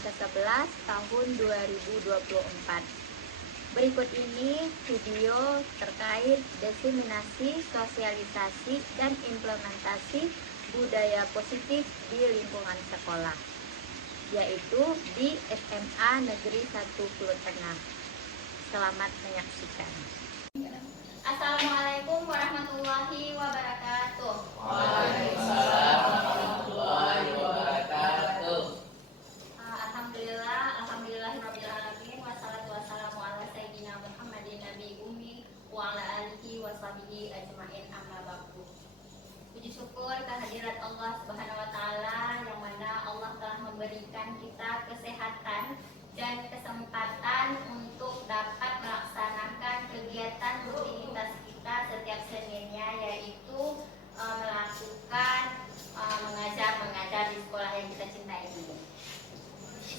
ke-11 tahun 2024. Berikut ini video terkait diseminasi, sosialisasi, dan implementasi budaya positif di lingkungan sekolah, yaitu di SMA Negeri 1 Pulau Tengah. Selamat menyaksikan. Assalamualaikum warahmatullahi wabarakatuh. Waalaikumsalam warahmatullahi wabarakatuh. Alhamdulillahirabbil alamin wassalatu wassalamu ala sayyidina Muhammadin nabi ummi wa ala alihi washabihi ajmain amma ba'du. Puji syukur kehadirat Allah Subhanahu wa taala yang mana Allah telah memberikan kita kesehatan dan kesempatan untuk dapat melaksanakan kegiatan rutinitas kita setiap Seninnya, yaitu melakukan mengajar di sekolah yang kita cintai ini.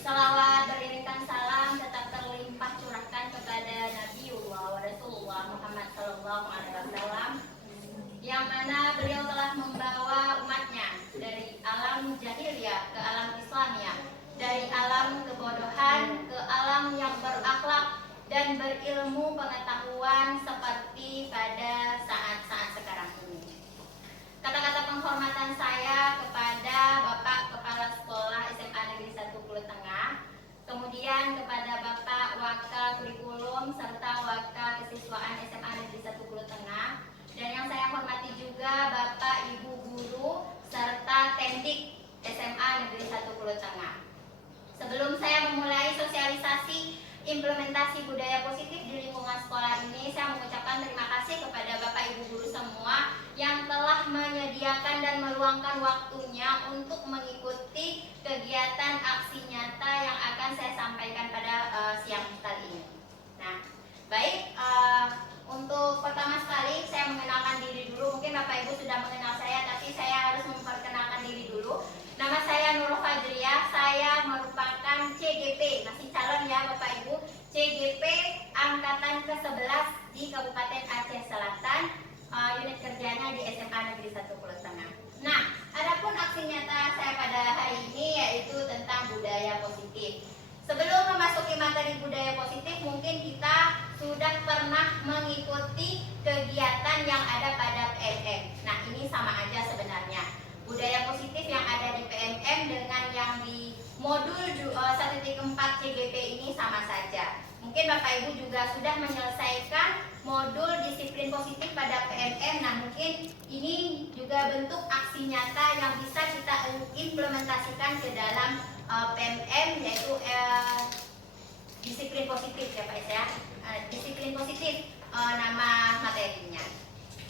Salawat beriringkan salam tetap terlimpah curahkan kepada Nabiullah wa Rasulullah Muhammad sallallahu alaihi wasallam, yang mana beliau telah membawa umatnya dari alam jahiliyah ke alam Islamiyah, dari alam kebodohan ke alam yang berakhlak dan berilmu pengetahuan seperti pada saat-saat sekarang ini. Kata-kata penghormatan saya kepada Bapak Kepala Sekolah SMA Negeri 1 Pulau Tengah, kemudian kepada Bapak Wakil Kurikulum serta Wakil Kesiswaan SMA Negeri 1 Pulau Tengah, dan yang saya hormati juga Bapak Ibu Guru serta Tendik SMA Negeri 1 Pulau Tengah. Sebelum saya memulai sosialisasi implementasi budaya positif di lingkungan sekolah ini, saya mengucapkan terima kasih kepada Bapak Ibu Guru semua yang telah menyediakan dan meluangkan waktunya untuk mengikuti kegiatan aksi nyata yang akan saya sampaikan pada siang kali ini. Nah, baik, untuk pertama sekali saya mengenalkan diri dulu. Mungkin Bapak Ibu sudah mengenal saya, tapi saya harus memperkenalkan diri dulu. Nama saya Nurul Fajriyah, saya merupakan CGP, masih calon ya Bapak Ibu, CGP Angkatan ke-11 di Kabupaten Aceh Selatan, unit kerjanya di SMA Negeri 1 Pulau Tengah. Nah, adapun aksi nyata saya pada hari ini yaitu tentang budaya positif. Sebelum memasuki materi budaya positif, mungkin kita sudah pernah mengikuti kegiatan yang ada pada PNM. Nah, ini sama aja sebenarnya. Budaya positif yang ada di PNM dengan yang di modul 1.4 CGP ini sama saja. Mungkin Bapak Ibu juga sudah menyelesaikan modul disiplin positif pada PNM. Nah, mungkin ini juga bentuk aksi nyata yang bisa kita implementasikan ke dalam PNM, yaitu disiplin positif ya Pak ya. Disiplin positif nama materinya.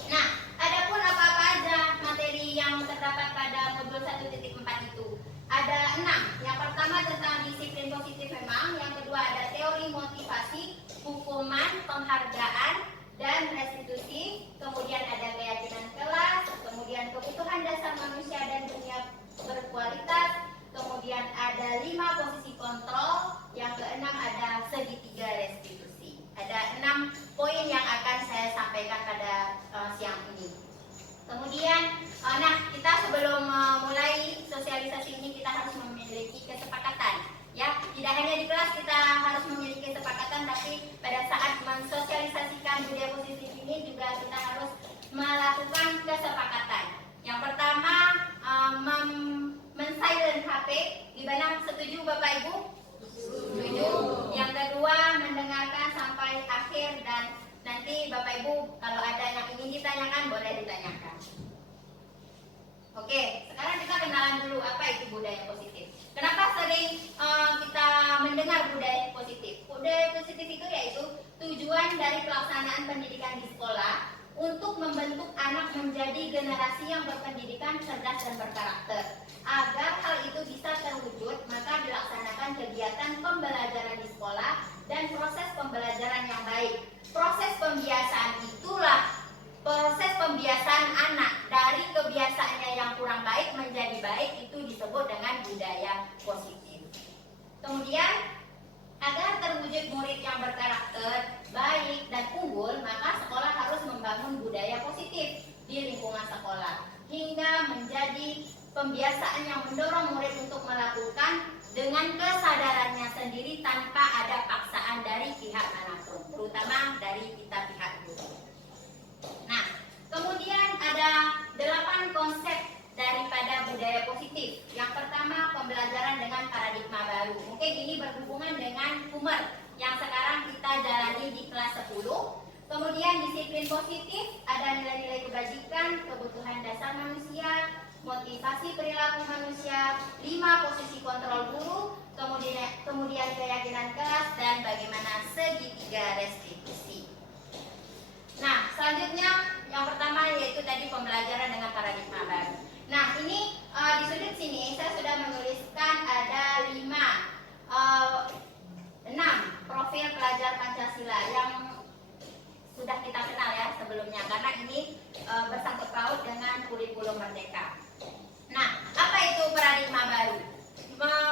Nah, adapun apa-apa aja materi yang terdapat pada modul 1.4 itu? Ada 6. Yang pertama tentang disiplin positif memang, yang kedua ada teori motivasi, hukuman, penghargaan, dan restitusi, kemudian ada keyakinan kelas, kemudian kebutuhan dasar manusia dan dunia berkualitas, kemudian ada 5 posisi kontrol, yang keenam ada segitiga restitusi. Ada 6 poin yang akan saya sampaikan pada siang ini. Kemudian, kita sebelum mulai sosialisasi ini kita harus memiliki kesepakatan. Ya, tidak hanya di kelas kita harus memiliki kesepakatan, tapi pada saat mensosialisasikan budaya positif ini juga kita harus melakukan kesepakatan. Yang pertama, men-silent HP. Gimana, setuju Bapak Ibu? Setuju. Yang kedua, mendengarkan sampai akhir, dan nanti Bapak Ibu kalau ada yang ingin ditanyakan boleh ditanyakan. Oke, sekarang kita kenalan dulu apa itu budaya positif. Kenapa sering kita mendengar budaya positif? Budaya positif itu yaitu tujuan dari pelaksanaan pendidikan di sekolah untuk membentuk anak menjadi generasi yang berpendidikan, cerdas, dan berkarakter. Agar hal itu bisa terwujud, maka dilaksanakan kegiatan pembelajaran di sekolah dan proses pembelajaran yang baik. Proses pembiasaan itulah proses pembiasaan anak dari kebiasaannya yang kurang baik menjadi baik, itu disebut dengan budaya positif. Kemudian, agar terwujud murid yang berkarakter, baik, dan unggul, maka sekolah harus membangun budaya positif di lingkungan sekolah hingga menjadi pembiasaan yang mendorong murid untuk melakukan dengan kesadaran sendiri tanpa ada paksaan dari pihak manapun, terutama dari kita pihak guru. Nah, kemudian ada 8 konsep daripada budaya positif. Yang pertama, pembelajaran dengan paradigma baru. Mungkin ini berhubungan dengan Kumer yang sekarang kita jalani di kelas 10. Kemudian disiplin positif, ada nilai-nilai kebajikan, kebutuhan dasar manusia, motivasi perilaku manusia, 5 posisi kontrol guru, kemudian keyakinan kelas, dan bagaimana segitiga restitusi. Nah, selanjutnya yang pertama yaitu tadi pembelajaran dengan paradigma baru. Nah, ini di sudut sini saya sudah menuliskan ada 6 profil pelajar Pancasila yang sudah kita kenal ya sebelumnya, karena ini bersangkut paut dengan kurikulum merdeka. Nah, apa itu paradigma baru?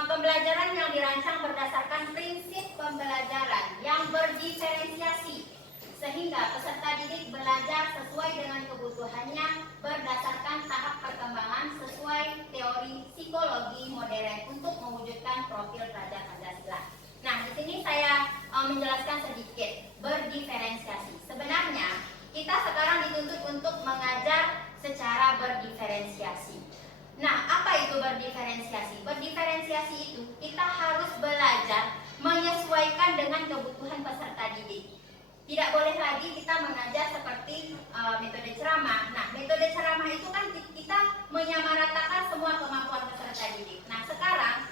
Pembelajaran yang dirancang berdasarkan prinsip pembelajaran yang berdiferensiasi, sehingga peserta didik belajar sesuai dengan kebutuhannya berdasarkan tahap perkembangan sesuai teori psikologi modern untuk mewujudkan profil pelajar Pancasila. Nah, di sini saya menjelaskan sedikit berdiferensiasi. Sebenarnya kita sekarang dituntut untuk mengajar secara berdiferensiasi. Nah, apa itu berdiferensiasi? Berdiferensiasi itu kita harus belajar menyesuaikan dengan kebutuhan peserta didik. Tidak boleh lagi kita mengajar seperti metode ceramah. Nah, metode ceramah itu kan kita menyamaratakan semua kemampuan peserta didik. Nah, sekarang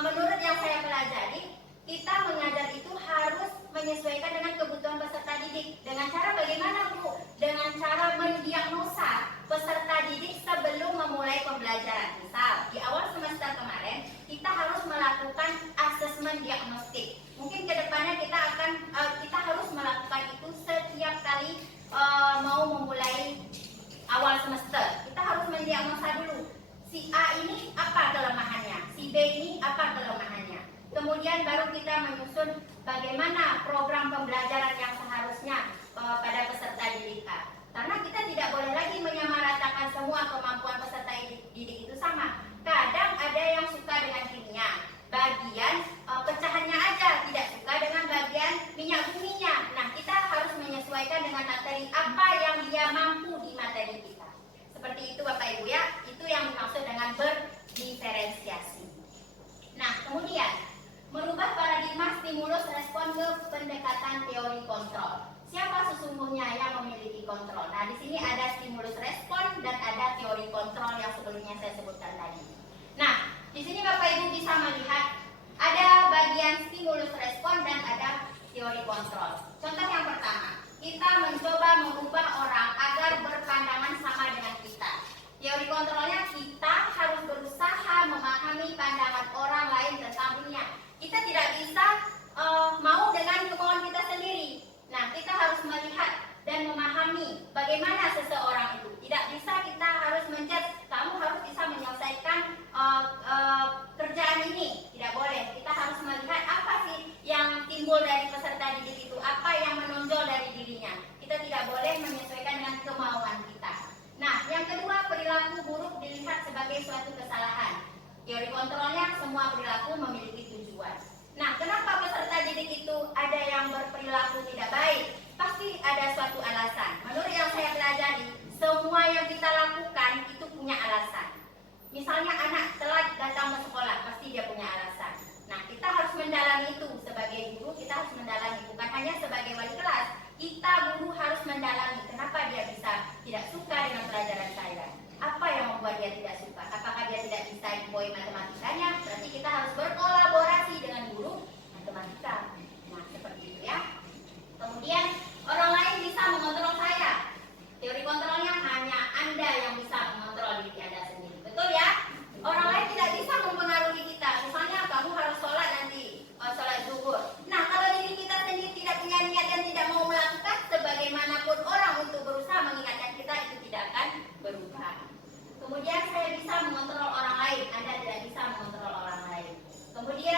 menurut yang saya pelajari, kita mengajar itu harus menyesuaikan dengan kebutuhan peserta didik. Dengan cara bagaimana, Bu? Dengan cara mendiagnosa peserta didik sebelum memulai pembelajaran. Misal, di awal semester kemarin, kita harus melakukan asesmen diagnostik. Mungkin kedepannya kita harus melakukan itu setiap kali mau memulai awal semester. Kita harus mendiagnosa dulu. Si A ini apa kelemahannya? Si B ini apa kelemahannya? Kemudian baru kita menyusun bagaimana program pembelajaran yang seharusnya pada peserta didik A. Karena kita tidak boleh lagi menyamaratakan semua kemampuan peserta didik itu sama. Kadang ada yang suka dengan kimia, bagian pecahannya aja tidak suka dengan bagian minyak buminya. Nah, kita harus menyesuaikan dengan materi apa yang dia mampu di materi kita. Seperti itu Bapak Ibu ya, itu yang dimaksud dengan berdiferensiasi. Nah, kemudian merubah paradigma stimulus respon ke pendekatan teori kontrol. Siapa sesungguhnya yang memiliki kontrol? Nah, di sini ada stimulus respon dan ada teori kontrol yang sebelumnya saya sebutkan tadi. Nah, di sini Bapak Ibu bisa melihat ada bagian stimulus respon dan ada teori kontrol. Contoh yang pertama, kita mencoba mengubah orang agar berpandangan sama dengan kita. Teori kontrolnya, kita harus berusaha memahami pandangan orang lain tentang dunia. Kita tidak bisa mau dengan kemauan kita sendiri. Nah, kita harus melihat dan memahami bagaimana seseorang itu. Tidak bisa kita harus menjudge, kamu harus bisa menyelesaikan kerjaan ini. Tidak boleh. Kita harus melihat apa sih yang timbul dari peserta didik itu, apa yang menonjol dari dirinya. Kita tidak boleh menyesuaikan dengan kemauan kita. Nah, yang kedua, perilaku buruk dilihat sebagai suatu kesalahan. Teori kontrolnya, semua perilaku memiliki tujuan. Nah, kenapa peserta didik itu ada yang berperilaku tidak baik? Pasti ada suatu alasan. Menurut yang saya pelajari, semua yang kita lakukan itu punya alasan. Misalnya anak telat datang ke sekolah, pasti dia punya alasan. Nah, kita harus mendalami itu. Sebagai guru, kita harus mendalami. Bukan hanya sebagai wali kelas. Kita guru harus mendalami kenapa dia bisa tidak suka dengan pelajaran saya. Apa yang membuat dia tidak suka? Apakah dia tidak bisa di poin matematikanya? Berarti kita harus berkolaborasi dengan guru matematika. Nah, seperti itu ya. Kemudian orang lain bisa mengontrol saya. Teori kontrolnya hanya Anda yang bisa mengontrol diri Anda sendiri. Betul ya? Orang lain tidak bisa mempengaruhi kita. Misalnya kamu harus sholat nanti, sholat zuhur. Nah, kalau diri kita sendiri tidak punya niat dan tidak mau melakukan, sebagaimanapun orang untuk berusaha mengingatkan kita, itu tidak akan berubah. Kemudian saya bisa mengontrol orang lain, Anda tidak bisa mengontrol orang lain. Kemudian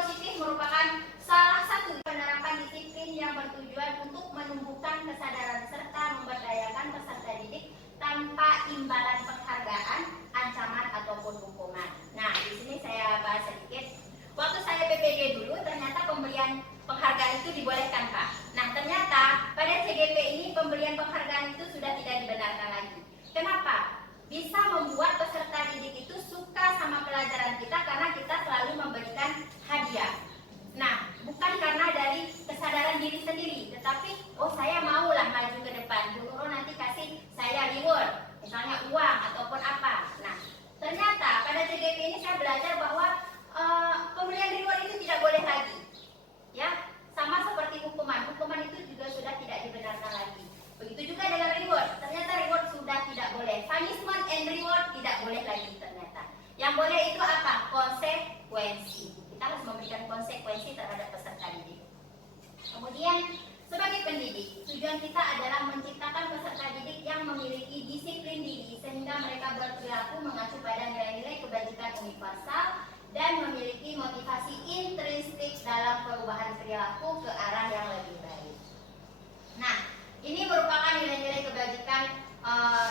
positif merupakan salah satu penerapan disiplin yang bertujuan untuk menumbuhkan kesadaran serta memberdayakan peserta didik tanpa imbalan penghargaan, ancaman ataupun hukuman. Nah, di sini saya bahas sedikit. Waktu saya PPD dulu, ternyata pemberian penghargaan itu dibolehkan, Pak. Nah, ternyata pada CGP ini pemberian penghargaan itu sudah tidak dibenarkan lagi. Kenapa? Bisa membuat peserta didik itu suka sama pelajaran kita karena kita selalu memberikan hadiah. Nah, bukan karena dari kesadaran diri sendiri, tetapi oh saya maulah maju ke depan, guru nanti kasih saya reward, misalnya uang ataupun apa. Nah, ternyata pada CGP ini saya belajar bahwa pemberian reward itu tidak boleh lagi. Ya, sama seperti hukuman. Hukuman itu juga sudah tidak dibenarkan lagi. Begitu juga dengan reward. Ternyata reward sudah tidak boleh. Punishment and reward tidak boleh lagi ternyata. Yang boleh itu apa? Konsekuensi. Kita harus memberikan konsekuensi terhadap peserta didik. Kemudian sebagai pendidik, tujuan kita adalah menciptakan peserta didik yang memiliki disiplin diri sehingga mereka berperilaku mengacu pada nilai-nilai kebajikan universal dan memiliki motivasi intrinsik dalam perubahan perilaku ke arah yang lebih baik. Nah, ini merupakan nilai-nilai kebajikan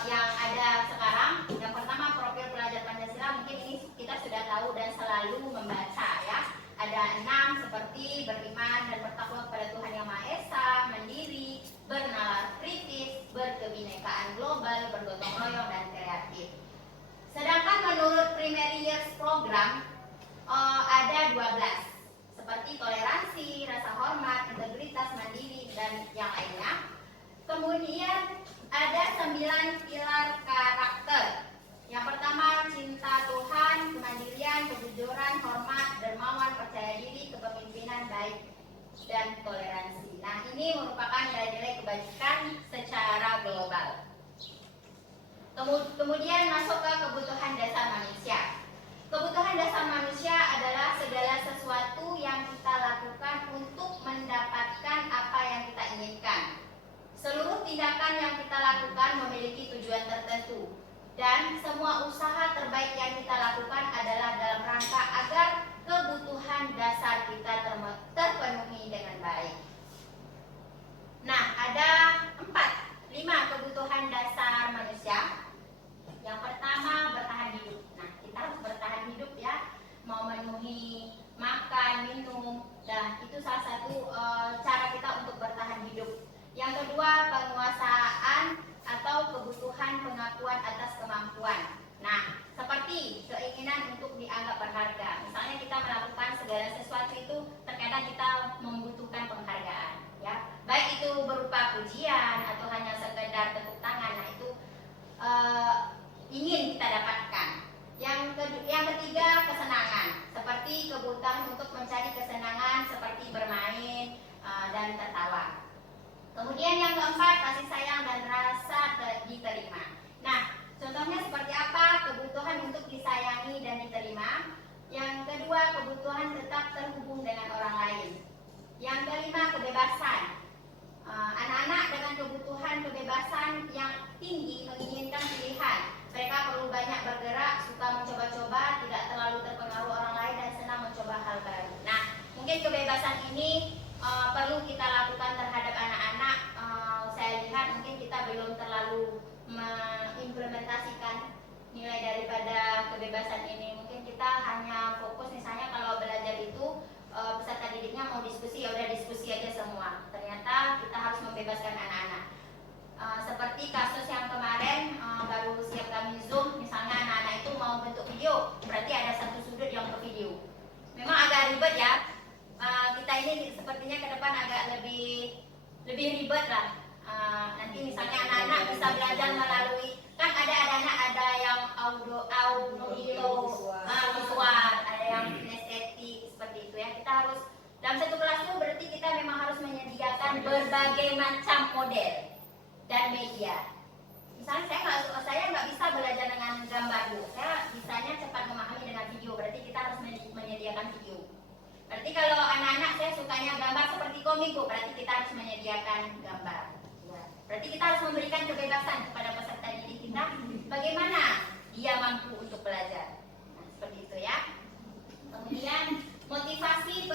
yang ada sekarang. Yang pertama, profil pelajar Pancasila, mungkin ini kita sudah tahu dan selalu membaca ya. Ada 6 seperti beriman dan bertakwa kepada Tuhan Yang Maha Esa, mandiri, bernalar kritis, berkebinekaan global, bergotong royong dan kreatif. Sedangkan menurut Primary Years Program ada 12 seperti toleransi, rasa hormat, integritas, mandiri dan yang lainnya. Kemudian ada 9 pilar karakter. Yang pertama, cinta Tuhan, kemandirian, kejujuran, hormat, dermawan, percaya diri, kepemimpinan baik, dan toleransi. Nah, ini merupakan nilai-nilai kebajikan secara global. Kemudian masuk ke kebutuhan dasar manusia. Kebutuhan dasar manusia adalah segala sesuatu yang kita lakukan untuk mendapatkan apa yang kita inginkan. Seluruh tindakan yang kita lakukan memiliki tujuan tertentu. Dan semua usaha terbaik yang kita lakukan adalah dalam rangka agar kebutuhan dasar kita terpenuhi dengan baik. Nah, ada 5 kebutuhan dasar manusia. Yang pertama, bertahan hidup. Nah, kita harus bertahan hidup ya. Mau memenuhi makan, minum. Dan itu salah satu cara kita untuk bertahan hidup. Yang kedua, penguasaan atau kebutuhan pengakuan atas kemampuan. Nah, seperti keinginan untuk dianggap berharga. Misalnya kita melakukan segala sesuatu itu terkadang kita membutuhkan penghargaan, ya. Baik itu berupa pujian atau hanya sekedar tepuk tangan. Nah, itu ingin kita dapatkan. Yang ketiga, kesenangan. Seperti kebutuhan untuk mencari kesenangan seperti bermain dan tertawa. Kemudian yang keempat, kasih sayang dan rasa diterima. Nah, contohnya seperti apa? Kebutuhan untuk disayangi dan diterima. Yang kedua, kebutuhan tetap terhubung dengan orang lain. Yang kelima, kebebasan. Anak-anak dengan kebutuhan kebebasan yang tinggi menginginkan pilihan. Mereka perlu banyak bergerak, suka mencoba-coba, tidak terlalu terpengaruh orang lain dan senang mencoba hal baru. Nah, mungkin kebebasan ini perlu kita lakukan terhadap anak-anak. Saya lihat mungkin kita belum terlalu mengimplementasikan nilai daripada kebebasan ini. Mungkin kita hanya fokus misalnya kalau belajar itu peserta didiknya mau diskusi, ya udah diskusi aja semua. Ternyata kita harus membebaskan anak-anak. Seperti kasus yang kemarin baru siap kami Zoom, misalnya anak-anak itu mau bentuk video, berarti ada satu sudut yang ke video. Memang agak ribet ya. Kita ini sepertinya ke depan agak lebih ribet lah. Nanti misalnya anak-anak bisa belajar melalui, kan ada anak-anak ada yang audio visual, ada yang kinestetik seperti itu ya. Kita harus dalam satu kelas itu berarti kita memang harus menyediakan berbagai macam model dan media. Misalnya saya nggak bisa belajar dengan gambar dulu, saya bisanya cepat memahami dengan video, berarti kita harus menyediakan video. Berarti kalau anak-anak saya sukanya gambar seperti komik, Bu, berarti kita harus menyediakan gambar. Ya. Berarti kita harus memberikan kebebasan kepada peserta didik kita, bagaimana dia mampu untuk belajar. Nah, seperti itu ya. Kemudian motivasi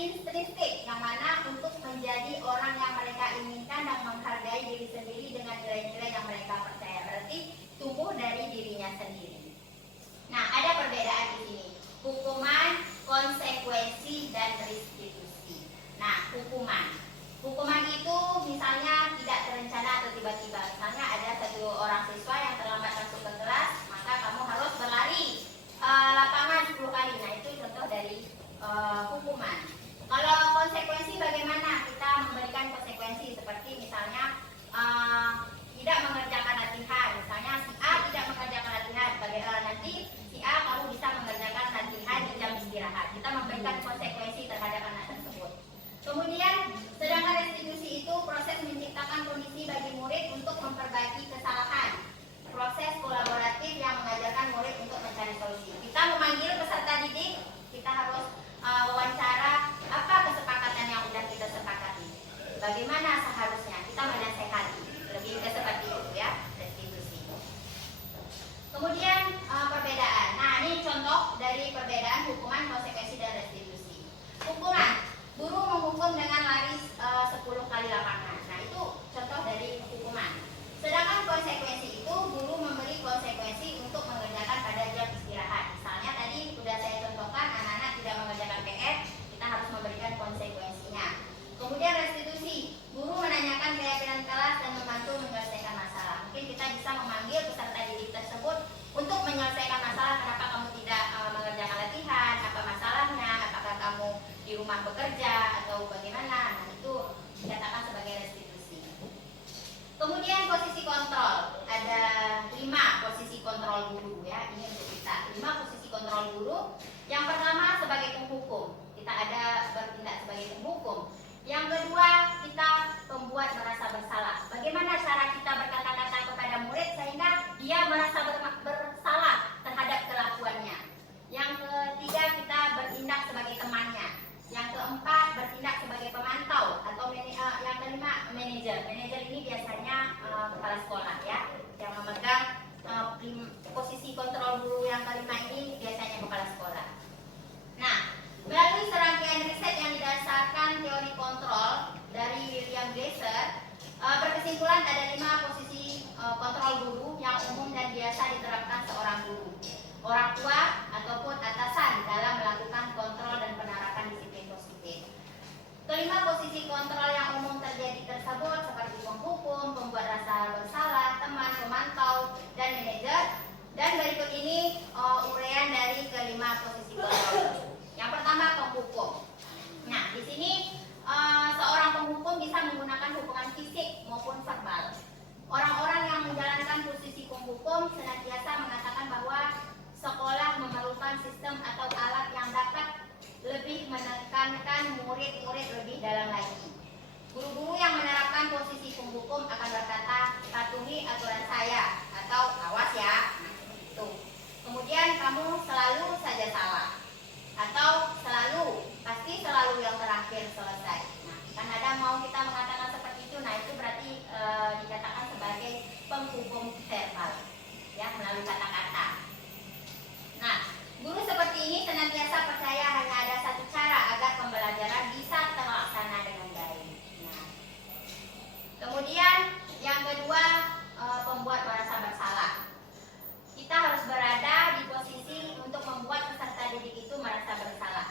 intrinsik, yang mana untuk menjadi orang yang mereka inginkan dan menghargai diri sendiri dengan nilai-nilai yang mereka percaya. Berarti tumbuh dari dirinya sendiri. Nah, ada perbedaan di sini. Hukuman, konsekuensi, dan restitusi. Nah, hukuman. Hukuman itu misalnya tidak terencana atau tiba-tiba. Misalnya ada satu orang siswa yang terlambat masuk ke kelas, maka kamu harus berlari lapangan 10 kali. Nah, itu contoh dari hukuman. Kalau konsekuensi, bagaimana kita memberikan konsekuensi, seperti misalnya tidak mengerjakan latihan. Misalnya si A tidak mengerjakan latihan, nanti si A kamu bisa mengerjakan latihan di jam istirahat. Kita memberikan konsekuensi terhadap anak tersebut. Kemudian, sedangkan restitusi itu proses menciptakan kondisi bagi murid untuk memperbaiki kesalahan. Proses kolaboratif yang mengajarkan murid untuk mencari solusi. Kita memanggil peserta didik, kita harus wawancara apa kesepakatan yang sudah kita sepakati. Bagaimana seharusnya kita menasehati. Lebih ke seperti itu ya, restitusi. Kemudian perbedaan. Nah, ini contoh dari perbedaan hukuman, konsekuensi, dan restitusi. Hukuman. Guru menghukum dengan lari 10 kali lapangan. Nah, itu contoh dari hukuman. Sedangkan konsekuensi itu guru memberi konsekuensi untuk mengerjakan pada jam istirahat. Misalnya tadi sudah saya contohkan, anak-anak tidak mengerjakan PR, kita harus memberikan konsekuensinya. Kemudian restitusi, guru menanyakan keyakinan kelas dan membantu menyelesaikan masalah. Mungkin kita bisa memanggil peserta didik tersebut untuk menyelesaikan masalah. Kenapa kamu tidak mengerjakan latihan? Apa masalahnya? Apakah kamu di rumah bekerja atau bagaimana? Nah, itu dikatakan sebagai restitusi. Kemudian posisi kontrol, ada 5 posisi kontrol guru ya. Ini untuk kita 5 posisi kontrol guru. Yang pertama sebagai penghukum, kita ada bertindak sebagai penghukum. Yang kedua, kita pembuat merasa bersalah. Bagaimana cara kita berkata-kata kepada murid sehingga dia merasa bersalah terhadap kelakuannya. Yang ketiga, kita bertindak sebagai temannya. Yang keempat, bertindak sebagai pemantau atau yang kelima, manajer. Manajer ini biasanya kepala sekolah ya, yang memegang posisi kontrol guru. Yang kelima ini biasanya kepala sekolah. Nah, melalui serangkaian riset yang didasarkan teori kontrol dari William Glasser, berkesimpulan ada 5 posisi kontrol guru yang umum dan biasa diterapkan seorang guru, orang tua ataupun atasan dalam melakukan kontrol dan penerapan disiplin positif. Kelima posisi kontrol yang umum terjadi tersebut seperti penghukum, pembuat rasa bersalah, teman, pemantau, dan manajer. Dan berikut ini uraian dari kelima posisi kontrol. Yang pertama, penghukum. Nah, di sini seorang penghukum bisa menggunakan hukuman fisik maupun verbal. Orang-orang yang menjalankan posisi penghukum senantiasa mengatakan bahwa sekolah memerlukan sistem atau alat yang dapat lebih menekankan murid-murid lebih dalam lagi. Guru-guru yang menerapkan posisi penghukum akan berkata, patuhi aturan saya, atau awas ya. Nah, itu. Kemudian kamu selalu saja salah, atau pasti selalu yang terakhir selesai. Nah, kadang-kadang mau kita mengatakan seperti itu, nah itu berarti dikatakan sebagai penghukum verbal, ya, melalui kata-kata. Nah, guru seperti ini senantiasa percaya hanya ada satu cara agar pembelajaran bisa terlaksana dengan baik. Nah, kemudian yang kedua, pembuat merasa bersalah. Kita harus berada di posisi untuk membuat peserta didik itu merasa bersalah.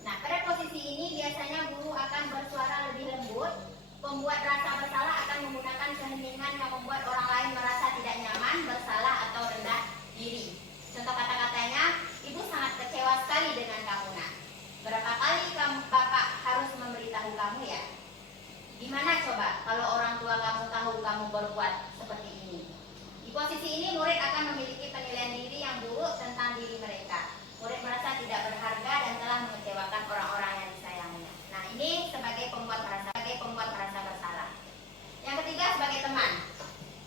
Nah, pada posisi ini biasanya guru akan bersuara lebih lembut. Pembuat rasa bersalah akan menggunakan keheningan yang membuat orang lain merasa tidak nyaman, bersalah, atau rendah diri. Contoh kata-katanya, ibu sangat kecewa sekali dengan kamu, nak. Berapa kali bapak harus memberitahu kamu ya? Gimana coba kalau orang tua kamu tahu kamu berbuat seperti ini? Di posisi ini murid akan memiliki penilaian diri yang buruk tentang diri mereka. Murid merasa tidak berharga dan telah mengecewakan orang-orang yang disayanginya. Nah, ini sebagai pembuat merasa bersalah. Yang ketiga, sebagai teman.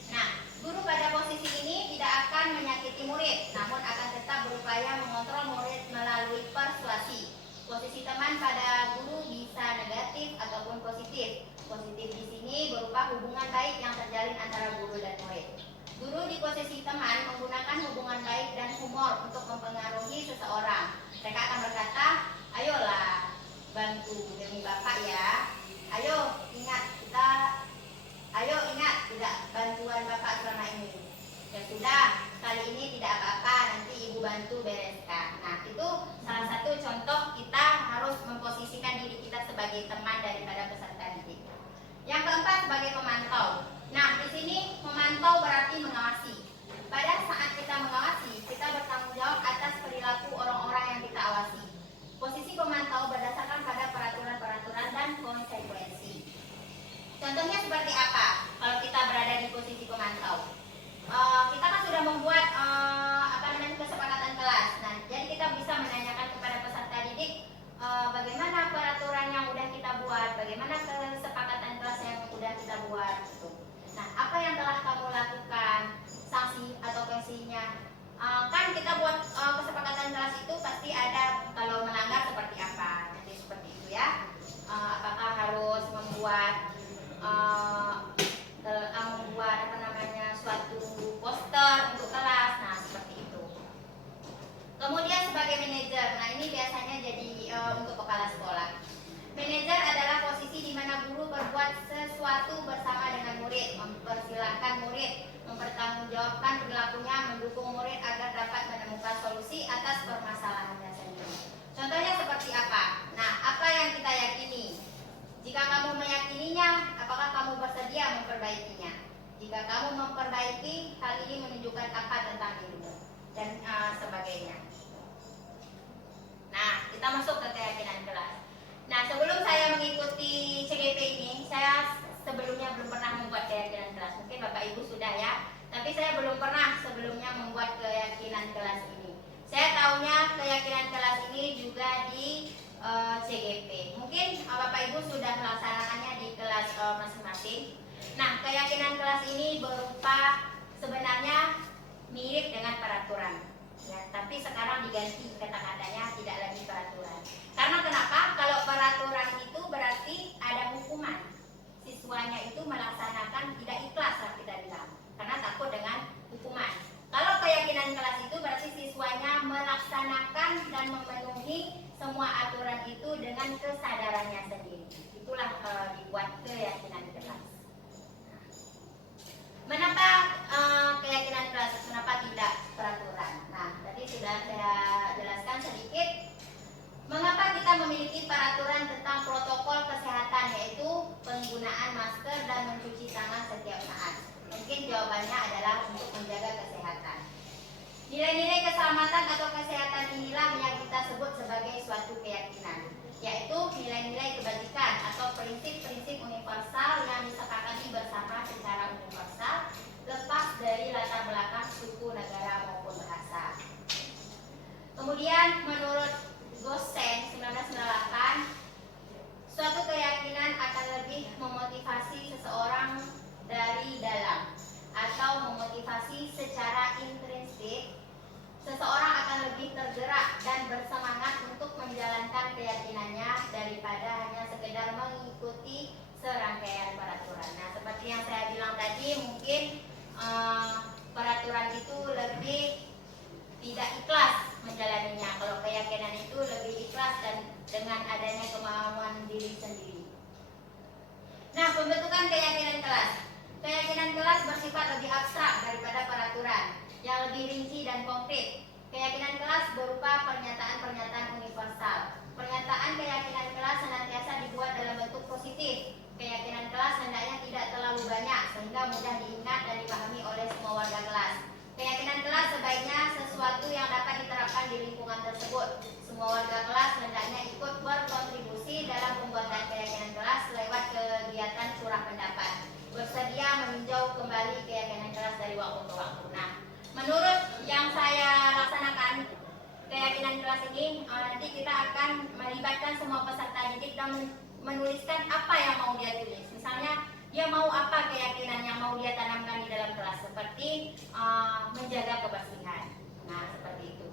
Nah, guru pada posisi ini tidak akan menyakiti murid, namun akan tetap berupaya mengontrol murid melalui persuasi. Posisi teman pada guru bisa negatif ataupun positif. Positif di sini berupa hubungan baik yang terjalin antara guru dan murid. Guru di posisi teman menggunakan hubungan baik dan humor untuk mempengaruhi seseorang. Mereka akan berkata, ayolah, bantu demi Bapak ya. Ayo ingat tidak bantuan Bapak selama ini. Ya sudah, kali ini tidak apa-apa, nanti Ibu bantu bereskan. Nah, itu salah satu contoh kita harus memposisikan diri kita sebagai teman daripada peserta didik. Yang keempat, sebagai pemantau. Nah, di sini memantau berarti mengawasi. Pada saat kita mengawasi, kita bertanggung jawab atas perilaku orang-orang yang kita awasi. Posisi pemantau berdasarkan pada peraturan-peraturan dan konsekuensi. Contohnya seperti apa? Kalau kita berada di posisi pemantau, kita kan sudah membuat kesepakatan kelas. Nah, jadi kita bisa menanyakan kepada peserta didik bagaimana peraturan yang sudah kita buat, bagaimana kesepakatan kelas yang sudah kita buat. Gitu. Nah, apa yang telah kamu lakukan, sanksi atau sanksinya? Kan kita buat kesepakatan kelas itu pasti ada kalau melanggar seperti apa, nanti seperti itu ya. Apakah harus membuat suatu poster untuk kelas, nah seperti itu. Kemudian sebagai manajer, nah ini biasanya jadi untuk kepala sekolah. Manajer adalah posisi di mana guru berbuat sesuatu bersama dengan murid, mempersilahkan murid, mempertanggungjawabkan perilakunya, mendukung murid agar dapat menemukan solusi atas permasalahannya sendiri. Contohnya seperti apa? Nah, apa yang kita yakini? Jika kamu meyakininya, apakah kamu bersedia memperbaikinya? Jika kamu memperbaiki, hal ini menunjukkan apa tentang dirimu dan sebagainya. Nah, kita masuk ke keyakinan kelas. Nah, sebelum saya mengikuti CGP ini, saya sebelumnya belum pernah membuat keyakinan kelas. Mungkin Bapak Ibu sudah ya, tapi saya belum pernah sebelumnya membuat keyakinan kelas ini. Saya tahunya keyakinan kelas ini juga di CGP. Mungkin Bapak Ibu sudah melaksanakannya di kelas masing-masing. Nah, keyakinan kelas ini berupa sebenarnya mirip dengan peraturan. Ya, tapi sekarang diganti kata-katanya tidak lagi peraturan. Karena kenapa? Kalau peraturan itu berarti ada hukuman. Siswanya itu melaksanakan tidak ikhlas lah kita bilang, karena takut dengan hukuman. Kalau keyakinan kelas itu berarti siswanya melaksanakan dan memenuhi semua aturan itu dengan kesadarannya sendiri. Itulah dibuat keyakinan kelas. Mengapa keyakinan kelas, kenapa tidak peraturan? Nah, tadi sudah saya jelaskan sedikit. Mengapa kita memiliki peraturan tentang protokol kesehatan, yaitu penggunaan masker dan mencuci tangan setiap saat? Mungkin jawabannya adalah untuk menjaga kesehatan. Nilai-nilai keselamatan atau kesehatan inilah yang kita sebut sebagai suatu keyakinan, yaitu nilai-nilai kebajikan atau prinsip-prinsip universal yang disepakati bersama secara universal, lepas dari latar belakang suku, negara maupun bahasa. Kemudian menurut Gosen 1998, suatu keyakinan akan lebih memotivasi seseorang dari dalam atau memotivasi secara intrinsik. Seseorang akan lebih tergerak dan bersemangat untuk menjalankan keyakinannya daripada hanya sekedar mengikuti serangkaian peraturan. Nah, seperti yang saya bilang tadi, mungkin peraturan itu lebih tidak ikhlas menjalaninya. Kalau keyakinan itu lebih ikhlas dan dengan adanya kemauan diri sendiri. Nah, pembentukan keyakinan kelas. Keyakinan kelas bersifat lebih abstrak daripada peraturan yang lebih rinci dan konkret. Keyakinan kelas berupa pernyataan-pernyataan universal. Pernyataan keyakinan kelas senantiasa dibuat dalam bentuk positif. Keyakinan kelas hendaknya tidak terlalu banyak sehingga mudah diingat dan dipahami oleh semua warga kelas. Keyakinan kelas sebaiknya sesuatu yang dapat diterapkan di lingkungan tersebut. Semua warga kelas hendaknya ikut berkontribusi dalam pembuatan keyakinan kelas lewat kegiatan curah pendapat. Bersedia meninjau kembali keyakinan kelas dari waktu ke waktu. Nah, menurut yang saya laksanakan keyakinan kelas ini, nanti kita akan melibatkan semua peserta didik dan menuliskan apa yang mau dia tulis. Misalnya dia mau apa keyakinan yang mau dia tanamkan di dalam kelas, seperti menjaga kebersihan. Nah, seperti itu.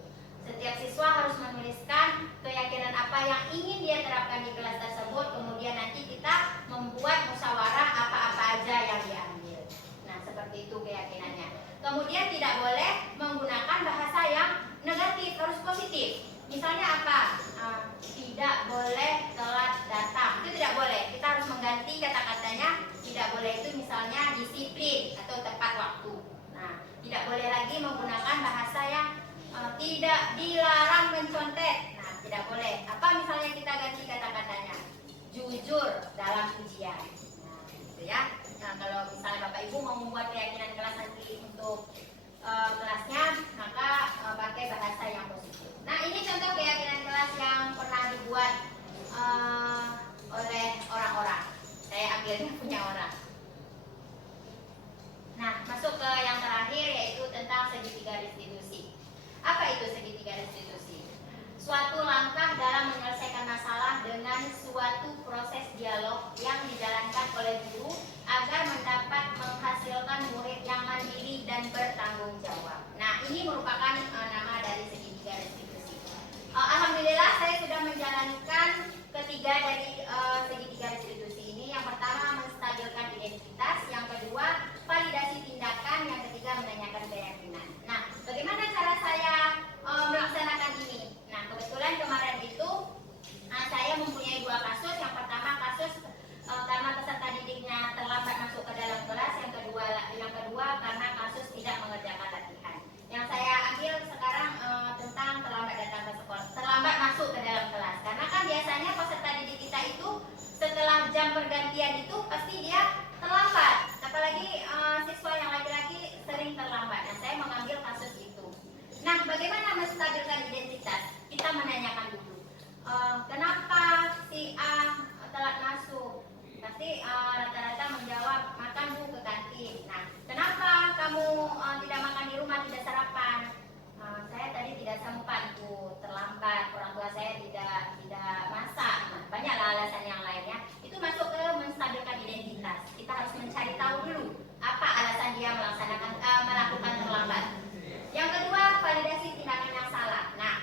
Setiap siswa harus menuliskan keyakinan apa yang ingin dia terapkan di kelas tersebut. Kemudian nanti kita membuat musyawarah apa-apa aja yang diambil. Nah, seperti itu keyakinannya. Kemudian tidak boleh menggunakan bahasa yang negatif, harus positif. Misalnya apa? Tidak boleh telat ganti kata-katanya. Tidak boleh itu misalnya disiplin atau tepat waktu. Nah, tidak boleh lagi menggunakan bahasa yang tidak dilarang mencontek. Nah, tidak boleh. Apa misalnya kita ganti kata-katanya? Jujur dalam ujian. Nah, gitu ya. Nah, kalau misalnya Bapak Ibu mau membuat keyakinan kelas nanti untuk kelasnya, maka pakai bahasa yang positif. Nah, ini contoh keyakinan kelas yang pernah dibuat oleh orang-orang. Saya ambilnya punya orang. Nah, masuk ke yang terakhir, yaitu tentang segitiga restitusi. Apa itu segitiga restitusi? Suatu langkah dalam menyelesaikan masalah dengan suatu proses dialog yang dijalankan oleh guru agar mendapat menghasilkan murid yang mandiri dan bertanggung jawab. Nah, ini merupakan nama dari segitiga restitusi. Alhamdulillah saya sudah menjalankan ketiga dari segitiga restitusi ini. Yang pertama, menstabilkan identitas. Yang kedua, validasi tindakan. Yang ketiga, menanyakan keyakinan. Nah, bagaimana cara saya melaksanakan ini? Nah, kebetulan kemarin itu saya mempunyai dua kasus. Yang pertama, kasus karena peserta didiknya terlambat masuk ke dalam kelas. Yang kedua karena kasus tidak mengerjakan latihan. Yang saya ambil sekarang tentang terlambat datang ke sekolah, terlambat masuk ke dalam kelas. Karena kan biasanya peserta didik kita itu setelah jam pergantian itu pasti dia terlambat. Apalagi siswa yang laki-laki sering terlambat. Nah, saya mengambil kasus itu. Nah, bagaimana menstabilkan identitas? Kita menanyakan dulu, kenapa si A telat masuk? Pasti rata-rata menjawab, makan Bu ke kantin. Nah, kenapa kamu tidak makan di rumah, tidak sarapan? Saya tadi tidak sempat Bu, terlambat. Orang tua saya tidak masak. Nah, banyaklah alasan yang lainnya. Itu masuk ke menstabilkan identitas. Kita harus mencari tahu dulu apa alasan dia melakukan terlambat. Yang kedua, validasi tindakan yang salah. Nah,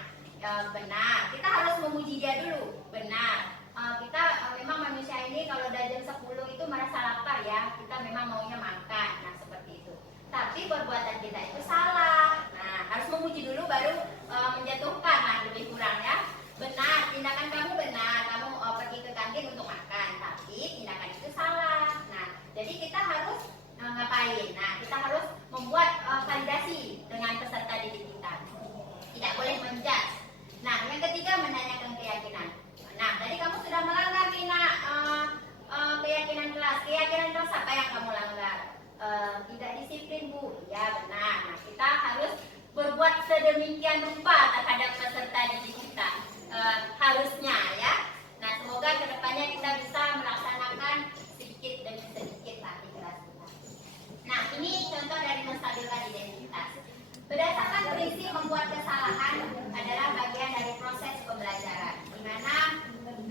benar. Kita harus memuji dia dulu. Benar. Kita memang manusia ini kalau udah jam 10 itu merasa lapar ya. Kita memang maunya makan. Nah, seperti itu. Tapi perbuatan kita itu salah. Nah, harus memuji dulu baru menjatuhkan. Nah, lebih kurang ya. Benar, tindakan kamu benar. Kamu pergi ke kantin untuk makan. Tapi tindakan itu salah. Nah, jadi kita harus ngapain? Nah, kita harus membuat validasi dengan peserta didik kita. Tidak boleh menjudge. Nah, yang ketiga, menanyakan keyakinan. Nah, tadi kamu sudah melanggar keyakinan kelas. Keyakinan kelas apa yang kamu langgar? Tidak disiplin Bu. Ya benar. Nah, kita harus berbuat sedemikian rupa terhadap peserta didik kita. Harusnya ya. Nah, semoga kedepannya kita bisa melaksanakan sedikit demi sedikit lah di kelas kita. Nah, ini contoh dari menstabilkan identitas. Berdasarkan prinsip membuat kesalahan adalah bagian dari proses pembelajaran.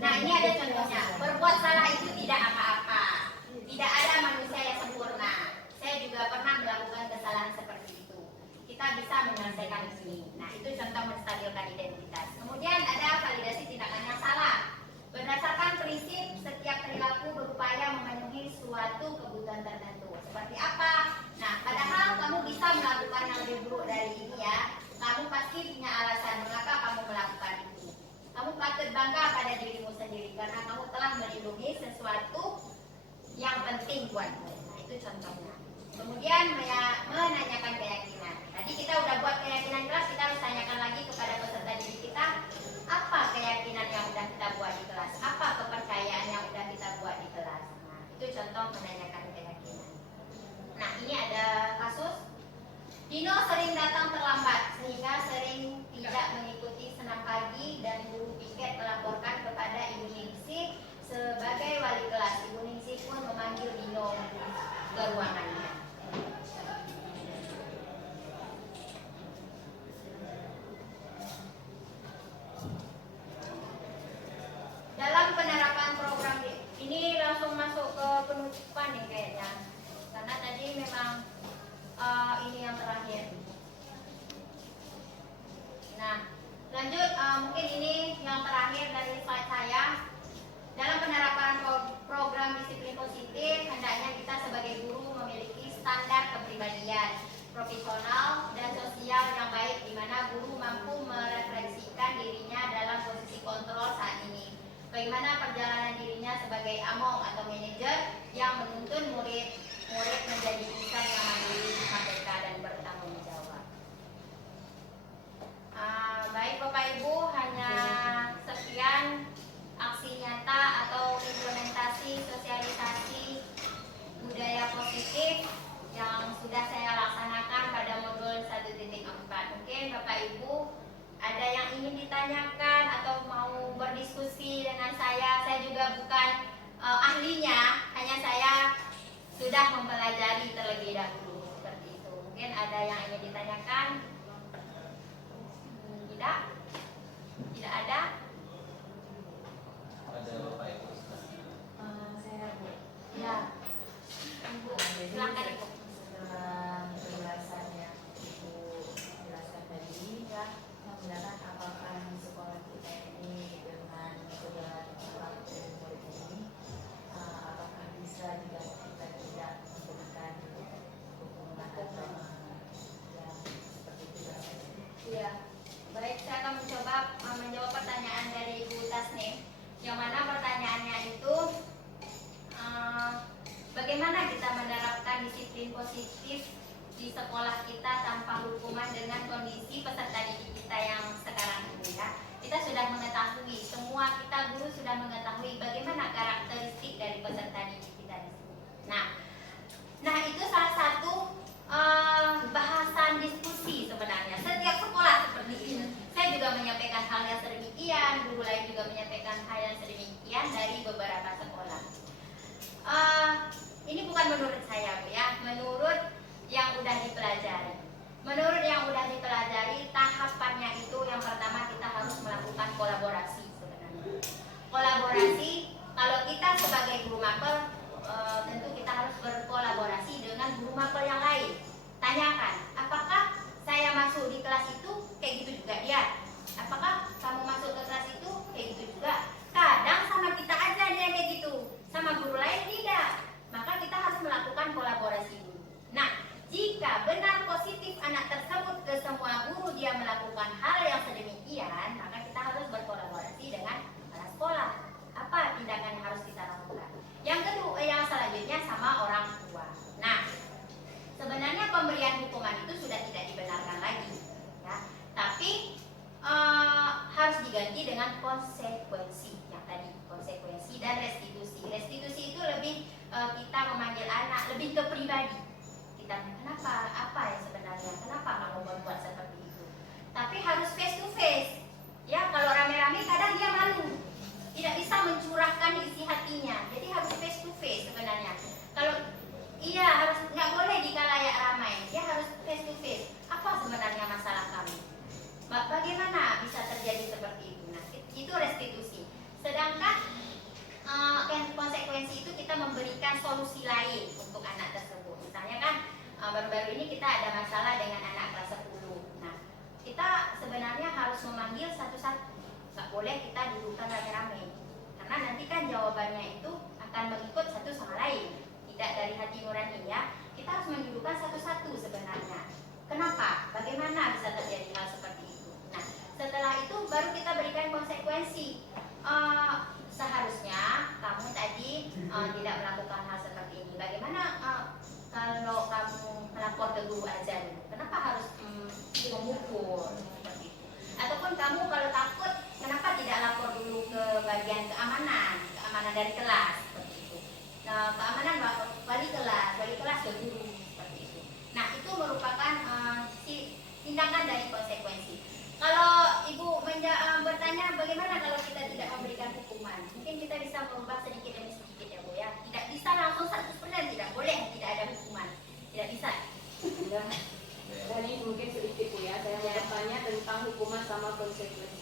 Nah, ini ada contohnya. Berbuat salah itu tidak apa-apa. Tidak ada manusia yang sempurna. Saya juga pernah melakukan kesalahan seperti itu. Kita bisa menyelesaikan ini. Nah, itu contoh menstabilkan identitas. Kemudian ada validasi tindakan yang salah. Berdasarkan prinsip setiap perilaku berupaya memenuhi suatu kebutuhan tertentu. Seperti apa? Nah, padahal kamu bisa melakukan yang lebih buruk dari ini ya. Kamu pasti punya alasan mengapa kamu melakukan itu. Kamu patut bangga pada dirimu sendiri karena kamu telah melindungi sesuatu yang penting buatmu. Nah, itu contohnya. Kemudian menanyakan keyakinan. Tadi kita udah buat keyakinan kelas, kita harus tanyakan lagi kepada peserta didik kita, apa keyakinan yang udah kita buat di kelas? Apa kepercayaan yang udah kita buat di kelas? Nah, itu contoh menanyakan keyakinan. Nah, ini ada kasus Dino sering datang terlambat sehingga sering tidak mengikuti senam pagi dan guru piket melaporkan kepada Ibu Ningsih sebagai wali kelas. Ibu Ningsih pun memanggil Dino ke ruangannya. Dalam penerapan program ini langsung masuk ke penutupan nih kayaknya, karena tadi memang ini yang terakhir. Nah, lanjut mungkin ini yang terakhir dari slide saya. Dalam penerapan program disiplin positif, hendaknya kita sebagai guru memiliki standar kepribadian profesional dan sosial yang baik, di mana guru mampu merefleksikan dirinya dalam posisi kontrol saat ini. Bagaimana perjalanan dirinya sebagai among atau manajer Ibu hanya sekian aksi nyata atau implementasi sosialisasi budaya positif yang sudah saya laksanakan pada modul 1.4. Mungkin Bapak Ibu ada yang ingin ditanyakan atau mau berdiskusi dengan saya. Saya juga bukan ahlinya, hanya saya sudah mempelajari terlebih dahulu seperti itu. Mungkin ada yang ingin ditanyakan? Tidak? Tidak ada? Ada Bapak Ibu. Saya Bu. Ya. Ibu, silakan Ibu. Setelah penjelasan yang Ibu jelaskan tadi, saya menanyakan apakah di sekolah kita ini dengan segala waktu murid ini, apakah bisa jika kita tidak memberikan hukuman atau yang seperti itu? Iya. Baik, saya akan mencoba menjawab pertanyaan dari Ibu Tasnim. Yang mana pertanyaannya itu bagaimana kita menerapkan disiplin positif di sekolah kita tanpa hukuman dengan kondisi peserta didik kita yang sekarang ini ya. Kita sudah mengetahui, semua kita guru sudah mengetahui bagaimana karakteristik dari peserta didik kita di sini. Nah itu salah satu bahasan diskusi sebenarnya. Setiap sekolah seperti ini. Saya juga menyampaikan hal yang sedemikian, guru lain juga menyampaikan hal yang sedemikian dari beberapa sekolah. Ini bukan menurut saya Bu ya, menurut yang udah dipelajari. Menurut yang udah dipelajari, tahapannya itu yang pertama kita harus melakukan kolaborasi sebenarnya. Kolaborasi, kalau kita sebagai guru mapel, tentu kita harus berkolaborasi dengan guru mapel yang lain. Tanyakan, apakah saya masuk di kelas itu kayak gitu juga dia? Apakah kamu masuk ke kelas itu kayak gitu juga? Kadang sama kita aja dia kayak gitu, sama guru lain tidak. Maka kita harus melakukan kolaborasi dulu. Nah, jika benar positif anak tersebut ke semua guru dia melakukan hal yang sedemikian, maka kita harus berkolaborasi dengan kepala sekolah. Apa tindakan yang harus kita lakukan? Yang kedua, yang selanjutnya sama orang tua. Nah, sebenarnya pemberian hukuman itu sudah tidak dibenarkan lagi, ya. Tapi harus diganti dengan konsekuensi yang tadi, konsekuensi dan restitusi. Restitusi itu lebih kita memanggil anak lebih ke pribadi. Kita kenapa, apa yang sebenarnya, kenapa kamu berbuat seperti itu? Tapi harus face to face. Ya, kalau rame-rame kadang dia malu, tidak bisa mencurahkan isi hatinya. Jadi harus face to face sebenarnya. Kalau iya harus, nggak boleh di kalayak ramai. Dia harus face to face. Apa sebenarnya masalah kamu? Bagaimana bisa terjadi seperti itu? Nah, itu restitusi. Sedangkan konsekuensi itu kita memberikan solusi lain untuk anak tersebut. Misalnya kan baru-baru ini kita ada masalah dengan anak kelas 10. Nah, kita sebenarnya harus memanggil satu-satu. Nggak boleh kita dudukkan rame-rame. Karena nanti kan jawabannya itu akan mengikut satu sama lain. Tidak dari hati nurani ya. Kita harus mendudukkan satu-satu sebenarnya. Kenapa? Bagaimana bisa terjadi hal seperti itu? Nah, setelah itu baru kita berikan konsekuensi. Seharusnya kamu tadi tidak melakukan hal seperti ini. Bagaimana kalau kamu melapor ke guru aja dulu? Kenapa harus memukul seperti itu? Ataupun kamu kalau takut, kenapa tidak lapor dulu ke bagian keamanan dari kelas seperti itu? Nah, keamanan wali kelas ke guru seperti itu. Nah, itu merupakan tindakan dari konsekuensi. Kalau Ibu bertanya bagaimana kalau kita tidak memberikan hukuman, mungkin kita bisa merubah sedikit demi sedikit ya Bu ya. Tidak bisa langsung 100%, tidak boleh tidak ada hukuman, tidak bisa. Dan ini mungkin sedikit Bu ya, saya mau bertanya tentang hukuman sama konsekuensi.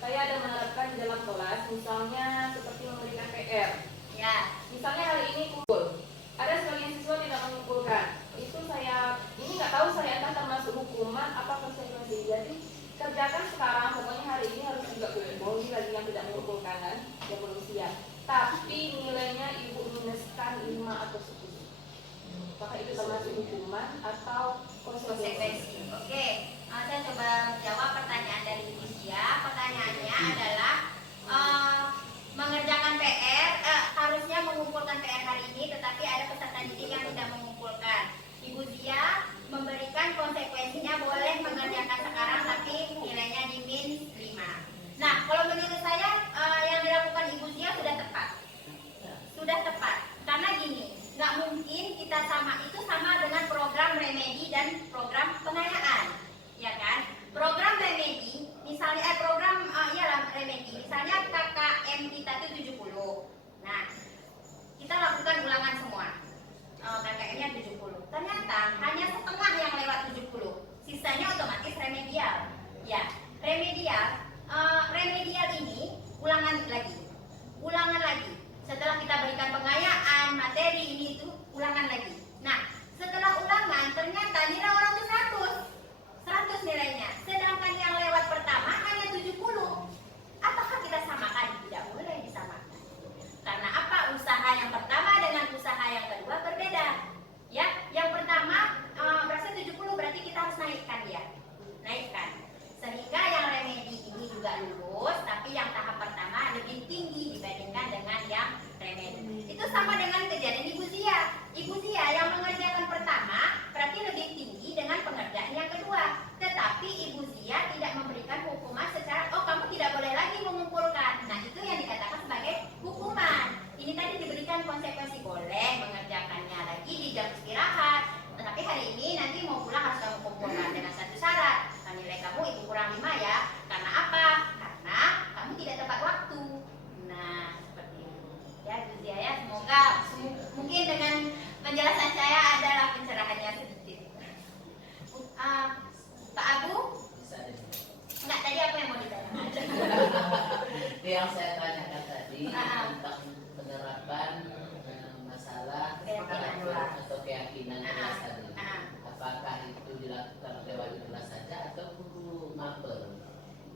Saya ada menerapkan di dalam kelas, misalnya seperti memberikan PR. Ya. Misalnya hari ini kumpul, ada sebagian siswa tidak mengumpulkan. Itu saya, ini nggak tahu saya akan termasuk hukuman apa konsekuensi. Jadi kerjakan sekarang, pokoknya hari ini harus juga kumpul. Ini lagi yang tidak mengumpulkan kan, yang belum siap. Tapi nilainya Ibu minuskan 5 atau 10. Apakah itu termasuk hukuman atau konsekuensi? Oke, saya coba menjawab pertanyaan dari Ibu Zia. Pertanyaannya adalah mengerjakan PR, harusnya mengumpulkan PR hari ini, tetapi ada peserta didik yang tidak mengumpulkan. Ibu Zia memberikan konsekuensinya boleh mengerjakan sekarang, tapi nilainya di -5. remedi. Misalnya KKM kita itu 70. Nah, kita lakukan ulangan semua. KKM-nya 70. Ternyata hanya setengah yang lewat 70. Sisanya otomatis remedial. Ya, remedial ini ulangan lagi. Setelah kita berikan pengayaan materi ini itu ulangan lagi. Nah, setelah ulangan ternyata nilai orang itu 100 nilainya. Sedangkan yang lewat pertama hanya 70. Apakah kita samakan? Tidak boleh disamakan. Karena apa? Usaha yang pertama dengan usaha yang kedua berbeda. Ya, yang pertama berarti 70, berarti kita harus naikkan dia. Sehingga yang remedi ini juga lulus, tapi yang tahap pertama lebih tinggi dibandingkan dengan yang remedi. Itu sama dengan kejadian Ibu Zia. Ibu Zia yang mengerjakan pertama berarti lebih tinggi dengan pengerjaan yang kedua. Tetapi Ibu Zia tidak memberikan hukuman secara, oh kamu tidak boleh lagi mengumpulkan. Nah, itu yang dikatakan sebagai hukuman. Ini tadi diberikan konsekuensi, boleh mengerjakannya lagi di jam istirahat. Tetapi hari ini nanti mau pulang harus kamu kumpulkan dengan satu syarat. Nilai kamu itu kurang 5 ya. Karena apa? Karena kamu tidak tepat waktu. Nah, seperti itu. Ya, Bu Zia ya. Semoga mungkin dengan penjelasan saya adalah pencerahannya sedikit. Pak Abu? Enggak, tadi apa yang mau ditanyakan? Yang saya tanyakan tadi tentang penerapan masalah atau keyakinan kelas tadi. Apakah itu dilakukan oleh wali kelas saja atau guru mapel?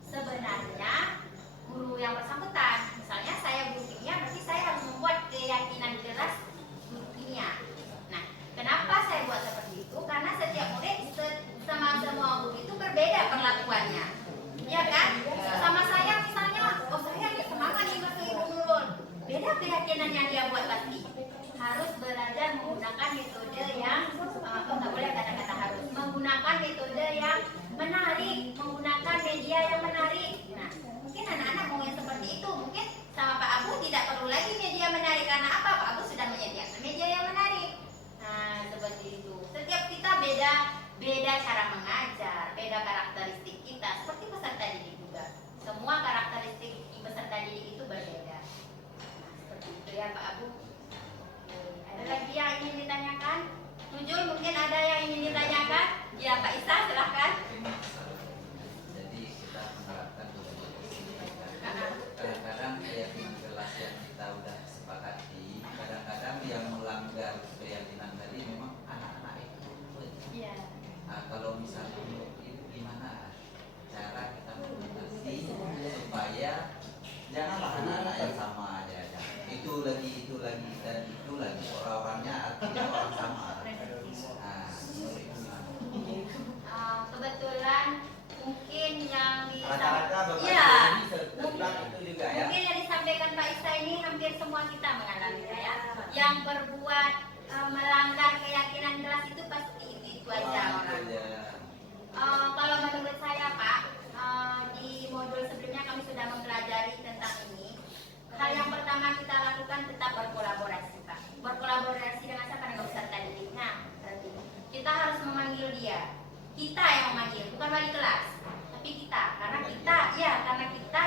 Sebenarnya guru yang bersangkutan. Misalnya saya guru kimia, berarti saya harus membuat keyakinan kelas guru kimia. Nah, kenapa saya buat seperti itu? Karena setiap murid sama semua guru itu berbeda perlakuannya. Ya kan? Sama saya misalnya, oh saya agak semangat nih ke Ibu Nurul. Beda keyakinan yang dia buat pasti. Harus belajar menggunakan metode yang nggak boleh kata-kata harus, menggunakan metode yang menarik, menggunakan media yang menarik. Nah, mungkin anak-anak mau yang seperti itu. Mungkin sama Pak Abu tidak perlu lagi media menarik. Karena apa? Pak Abu sudah menyediakan media yang menarik. Nah, seperti itu. Setiap kita beda cara mengajar, beda karakteristik kita. Seperti peserta didik juga. Semua karakteristik peserta didik itu berbeda. Nah, seperti itu ya Pak Abu. Ada lagi yang ingin ditanyakan? Nujul, mungkin ada yang ingin ditanyakan? Ya Pak Isa, silahkan. Jadi kita menerapkan kadang-kadang keyakinan kelas yang kita udah sepakati, kadang-kadang yang melanggar keyakinan tadi memang anak-anak itu. Iya. Nah, kalau misalnya itu gimana cara kita mengatasi supaya janganlah anak-anak yang sama aja. Itu lagi dan itu lagi orang-orangnya artinya orang sama. Nah, kebetulan mungkin yang rata-rata ya, itu juga ya. mungkin yang disampaikan Pak Isa ini hampir semua kita mengalami ya. Yang berbuat melanggar keyakinan kelas itu pasti itu aja orang. Kalau menurut saya Pak, di modul sebelumnya kami sudah mempelajari tentang ini. Hal yang pertama kita lakukan tetap berkolaborasi Pak. Berkolaborasi dengan siapa? Dengan peserta didik. Nah, kita harus memanggil dia. Kita yang memanggil, bukan wali kelas, tapi kita. Karena kita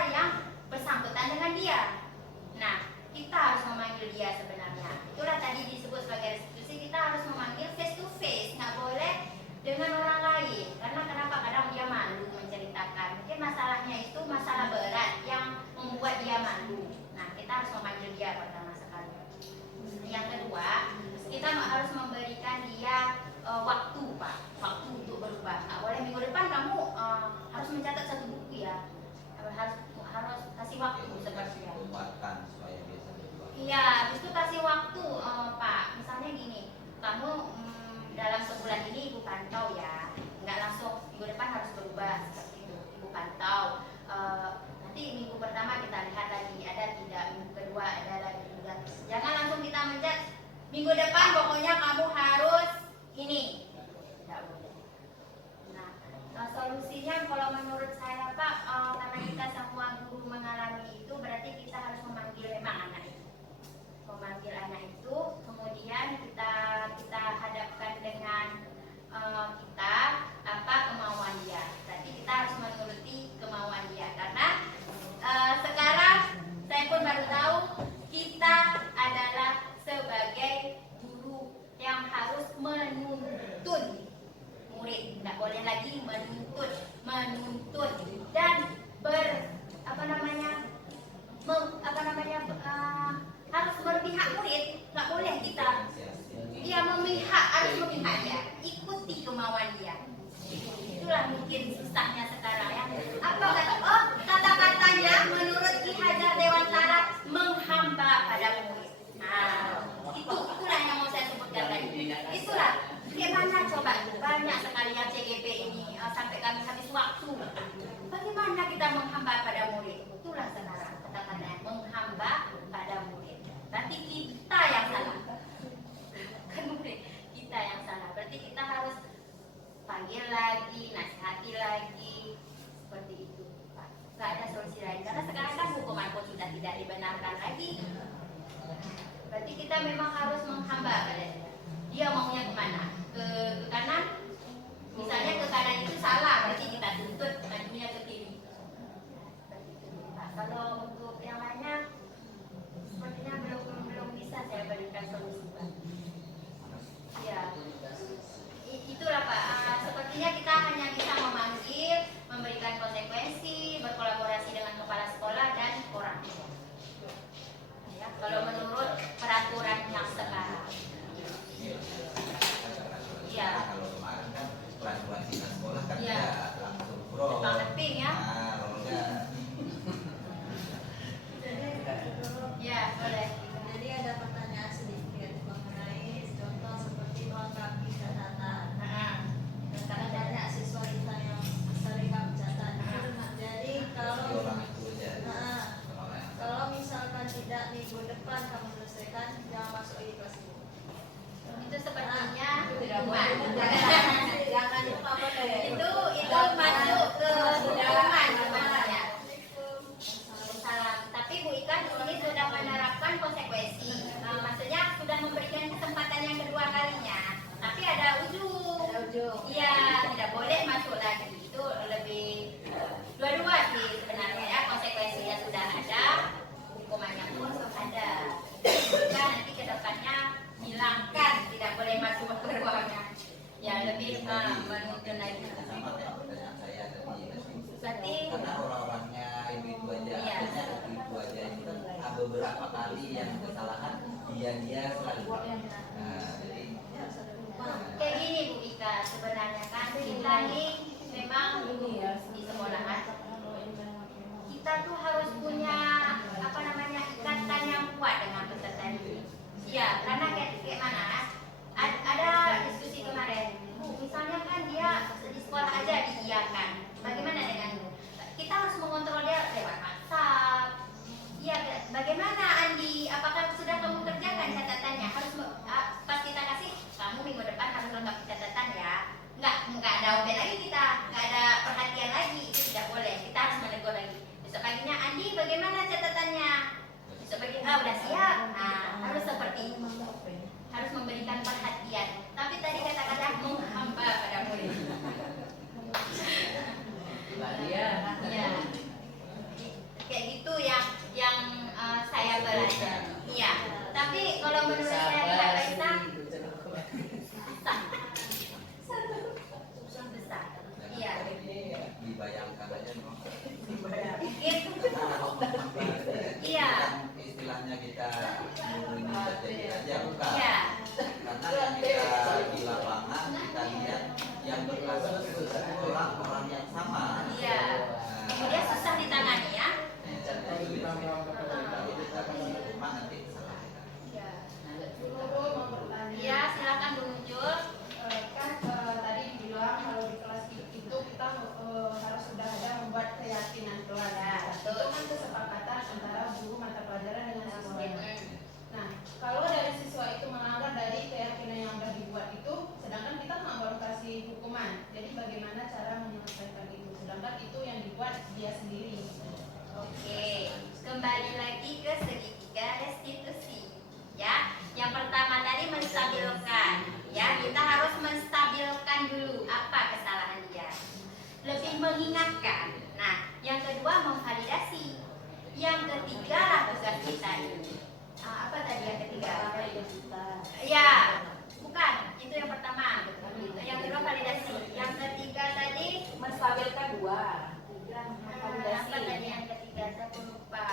yang bersangkutan dengan dia. Nah, kita harus memanggil dia sebenarnya. Itulah tadi disebut sebagai restitusi. Kita harus memanggil face to face, nggak boleh dengan orang lain. Karena kenapa? Kadang dia malu menceritakan. Mungkin masalahnya itu masalah berat yang membuat dia malu. Nah, kita harus memanggil dia pertama sekali. Yang kedua, kita harus memberikan dia waktu Pak, waktu untuk berubah. Nggak boleh minggu depan kamu harus mencatat satu buku ya. Harus kasih waktu seperti itu. Kuatkan supaya bisa berubah. Iya, habis itu kasih waktu Pak. Misalnya gini, kamu dalam sebulan ini Ibu pantau ya. Nggak langsung minggu depan harus berubah seperti itu. Ibu pantau. Nanti minggu pertama kita lihat lagi ada tidak, minggu kedua ada lagi tidak. Jangan langsung kita mencat minggu depan pokoknya kamu harus ini. Tidak boleh. Nah, solusinya kalau menurut saya Pak, karena kita semua guru mengalami itu, berarti kita harus memanggil memang anak itu. Memanggil anak itu, kemudian kita hadapkan dengan kita apa kemauan dia. Berarti kita harus menuruti kemauan dia karena kami habis waktu. Bagaimana kita menghamba pada murid? Itulah sekarang kata-katanya, menghamba pada murid. Berarti kita yang salah. Kan murid, kita yang salah. Berarti kita harus panggil lagi, nasihati lagi, seperti itu. Gak ada solusi lain. Karena sekarang kan hukuman pun sudah tidak dibenarkan lagi. Berarti kita memang harus menghamba pada dia. Dia maunya kemana? Ke kanan? Misalnya ke kanan itu salah, berarti kita tuntut majunya ke kiri. Nah, kalau untuk yang lainnya, sepertinya belum bisa saya berikan solusi, Pak. Ya, itulah Pak. Sepertinya kita hanya bisa memanggil, memberikan konsekuensi, berkolaborasi dengan kepala sekolah dan orang tua. Ya, kalau menurut peraturan yang sekarang. Iya. Kalau kemarin kan peraturan kita sekolah kan Iya. tidak langsung pro. Banget ping ya. Nah, kalau enggak Ya, boleh. Jadi ada pertanyaan sedikit mengenai contoh seperti melengkapi catatan. Karena banyak siswa kita yang sering mencatat. Jadi si kalau orang itu aja. Nah, Orang yang kalau misalkan tidak minggu depan kamu selesaikan, jangan masuk di kelas itu. Itu sepertinya Tidak hukuman. Jangan lupa apa Itu masuk ke hukuman sebenarnya. Salah. Tapi Bu Ika di sini sudah menerapkan konsekuensi. Maksudnya sudah memberikan kesempatan yang kedua kalinya. Tapi ada ujung. Iya, tidak boleh masuk lagi. Itu lebih dua-dua sih sebenarnya ya. Konsekuensinya sudah ada, hukumannya pun ada. Jika nanti ke depannya hilangkan, tidak boleh masuk ke ruangan. Ya lebih menuntun lagi. sama kayak pertanyaan saya tadi. Berarti Karena orang-orangnya itu aja, Iya. adanya itu aja itu kan beberapa kali yang kesalahan dia selalu. Nah, jadi kayak gini Bu Ika, sebenarnya kan kita ini memang di sekolahan kita tuh harus punya apa namanya ikatan yang kuat dengan peserta didik. Iya, karena kayak mana? Ada diskusi kemarin. Bu, misalnya kan dia di sekolah aja diiyakan. Bagaimana dengan kita harus mengontrol dia lewat WhatsApp. Iya, bagaimana Andi? Apakah sudah kamu kerjakan catatannya? Harus pas kita kasih, kamu minggu depan harus lengkapi catatan ya. Nggak ada open lagi kita, nggak ada perhatian lagi, itu tidak boleh. Kita harus menegur lagi. Besok paginya, Andi bagaimana catatannya? Besok pagi, udah siap. Nah, harus seperti itu. Harus memberikan perhatian. Tapi tadi kata-kata menghamba pada murid. Mbak Dia. Iya. Kayak gitu yang saya belajar. Iya. Tapi kalau menurut saya tidak bisa susah besar. Iya. dibayangkan aja memang. Iya. Istilahnya kita ini jadi aja bukan. Iya. Karena yang kita di lapangan kita lihat yang berkasus orang-orang yang sama. Iya. Kemudian susah ditangani ya. Iya, silakan Bu Muncul. Kan tadi bilang kalau di kelas itu kita harus sudah ada membuat keyakinan kelas. Ya, Itu kan kesepakatan antara guru mata pelajaran dengan siswanya. Nah, kalau dari siswa itu melanggar dari keyakinan yang sudah dibuat itu, sedangkan kita nggak baru kasih hukuman. Jadi bagaimana cara menyelesaikan itu? Sedangkan itu yang dibuat dia sendiri. Oke, kembali lagi ke segitiga restitusi. Ya, yang pertama tadi menstabilkan. Ya, kita harus menstabilkan dulu apa kesalahan dia. Lebih mengingatkan. Nah, yang kedua memvalidasi. Yang ketiga lah tugas kita ini. Apa tadi yang ketiga? Ya, bukan. Itu yang pertama. Yang kedua validasi. Yang ketiga tadi menstabilkan dua. apa tadi yang ketiga? Saya pun lupa.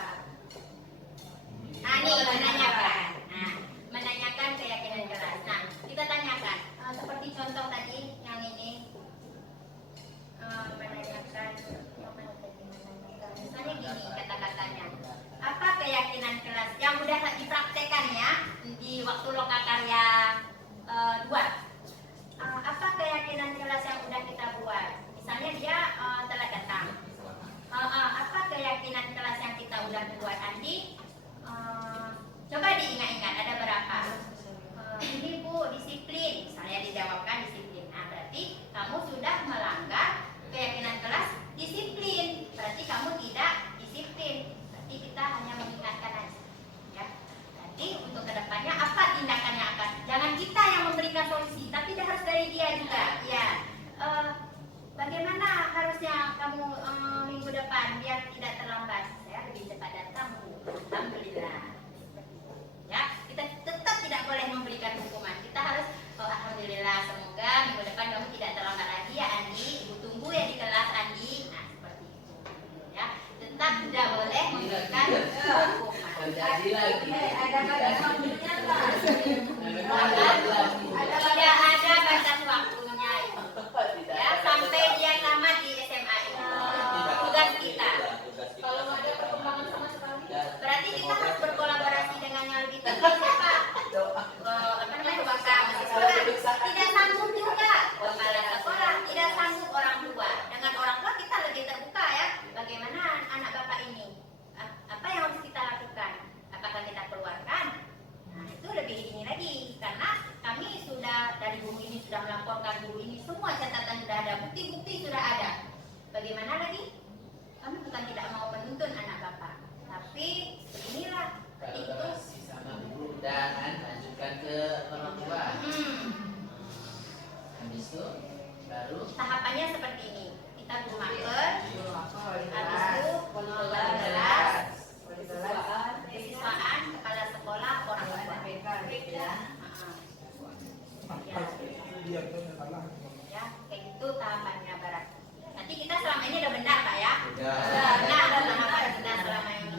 Nah, ini menanyakan. Nah, menanyakan keyakinan kelas. Nah, kita tanyakan. Seperti contoh tadi yang ini. Menanyakan. Misalnya gini kata-katanya. Apa keyakinan kelas yang udah dipraktekan ya di waktu lokakarya 2? Apa keyakinan kelas yang udah kita buat? Misalnya dia telat datang. Apa keyakinan kelas yang kita udah buat Andi? Coba diingat-ingat ada berapa? Ini Bu disiplin, misalnya dijawabkan disiplin. Nah berarti kamu sudah melanggar keyakinan kelas disiplin. Berarti kamu tidak disiplin. Berarti kita hanya mengingatkan aja. Ya. Berarti untuk kedepannya apa tindakan yang akan? Jangan kita yang memberikan solusi, tapi harus dari dia juga. Ya. Bagaimana harusnya kamu minggu depan biar tidak terlambat? Saya lebih cepat datang Bu. Alhamdulillah. Ya, kita tetap tidak boleh memberikan hukuman. Kita harus alhamdulillah, semoga minggu depan kamu tidak terlambat lagi ya Andi. Ibu tunggu ya di kelas Andi. Nah, seperti itu. Ya, tetap tidak boleh memberikan hukuman. Terjadi lagi. Tidak ada batas waktunya itu. Ya, sampai dia tamat di SMA itu. Tugas kita. Kalau nggak ada perkembangan sama sekali, Berarti kita harus berkolaborasi dengan yang lebih tinggi. Siapa? Apa namanya? Wakil mahasiswa. Tidak sanggup juga kepala sekolah, tidak sanggup orang tua. Dengan orang tua kita lebih terbuka ya. Bagaimana anak bapak ini? Apa yang harus kita lakukan? Apakah kita keluarkan? Nah itu lebih ini lagi karena kami sudah dari guru ini sudah melaporkan guru ini semua catatan sudah ada, bukti-bukti sudah ada. Bagaimana lagi? Kami bukan tidak mau menuntun anak bapak, tapi beginilah. Kalau Itu. udah masih sama guru, jangan lanjutkan ke orang tua. Habis itu baru Tahapannya seperti ini. Kita guru maker, habis itu kesiswaan, kepala sekolah, orang tua. Ya, kayak gitu tahapannya Barat. Nanti kita selama ini udah benar Pak ya? Benar, sudah selama ini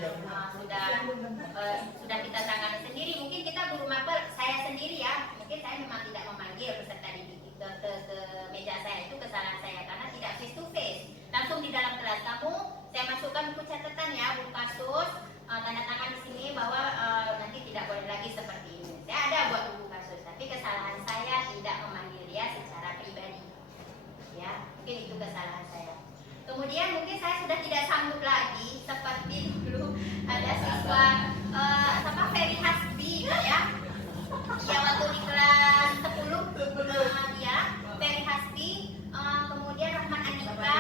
sudah kita tangani sendiri. Mungkin kita guru mapel, saya sendiri ya, mungkin saya memang tidak memanggil peserta didik ke meja saya, itu kesalahan saya karena tidak face to face. Langsung di dalam kelas kamu, saya masukkan buku catatan ya, buku kasus, tanda tangan di sini bahwa nanti tidak boleh lagi seperti ini. Saya ada buat buku kasus, tapi kesalahan saya tidak memanggil dia secara pribadi. Ya, mungkin itu kesalahan saya. Kemudian mungkin saya sudah tidak sanggup lagi seperti dulu ada siswa Ferry Hasbi ya. Ya waktu di kelas 10 dia Ferry Hasbi, kemudian Rahman Andika,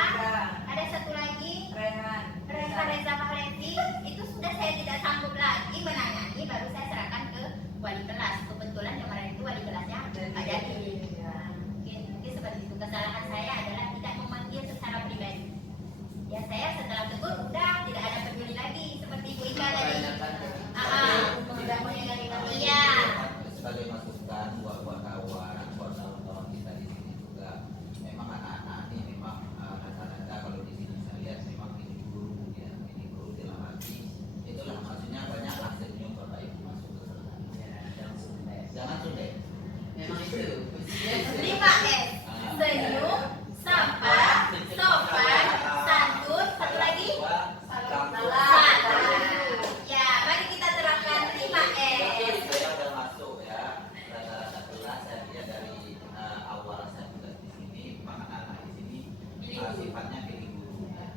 ada satu lagi Reza Mahlevi. Itu sudah saya tidak sanggup lagi menangani, baru saya serahkan ke wali kelas. Kebetulan kemarin itu wali kelasnya Pak Jadi. Mungkin seperti itu. Kesalahan saya adalah tidak memanggil secara pribadi. Ya saya setelah tegur udah tidak ada peduli lagi seperti Bu Ika tadi. Tidak meninggalkan. Iya. Sebagai masukan buat kawan, buat kawan-kawan kita di sini juga, memang anak-anak ini memang rata-rata kalau di sini saya lihat memang ini guru ya, ini guru dalam arti itulah maksudnya banyak senyum Bapak Ibu masuk ke sana. Jangan sulit. memang itu. 5S. Senyum, sabar, sopan, santun, satu lagi. Salah. Ya, mari kita terapkan 5S. Saya udah masuk ya, rata-rata kelas saya lihat dari awal saya tugas di sini, memang anak-anak di sini sifatnya pilih guru ya.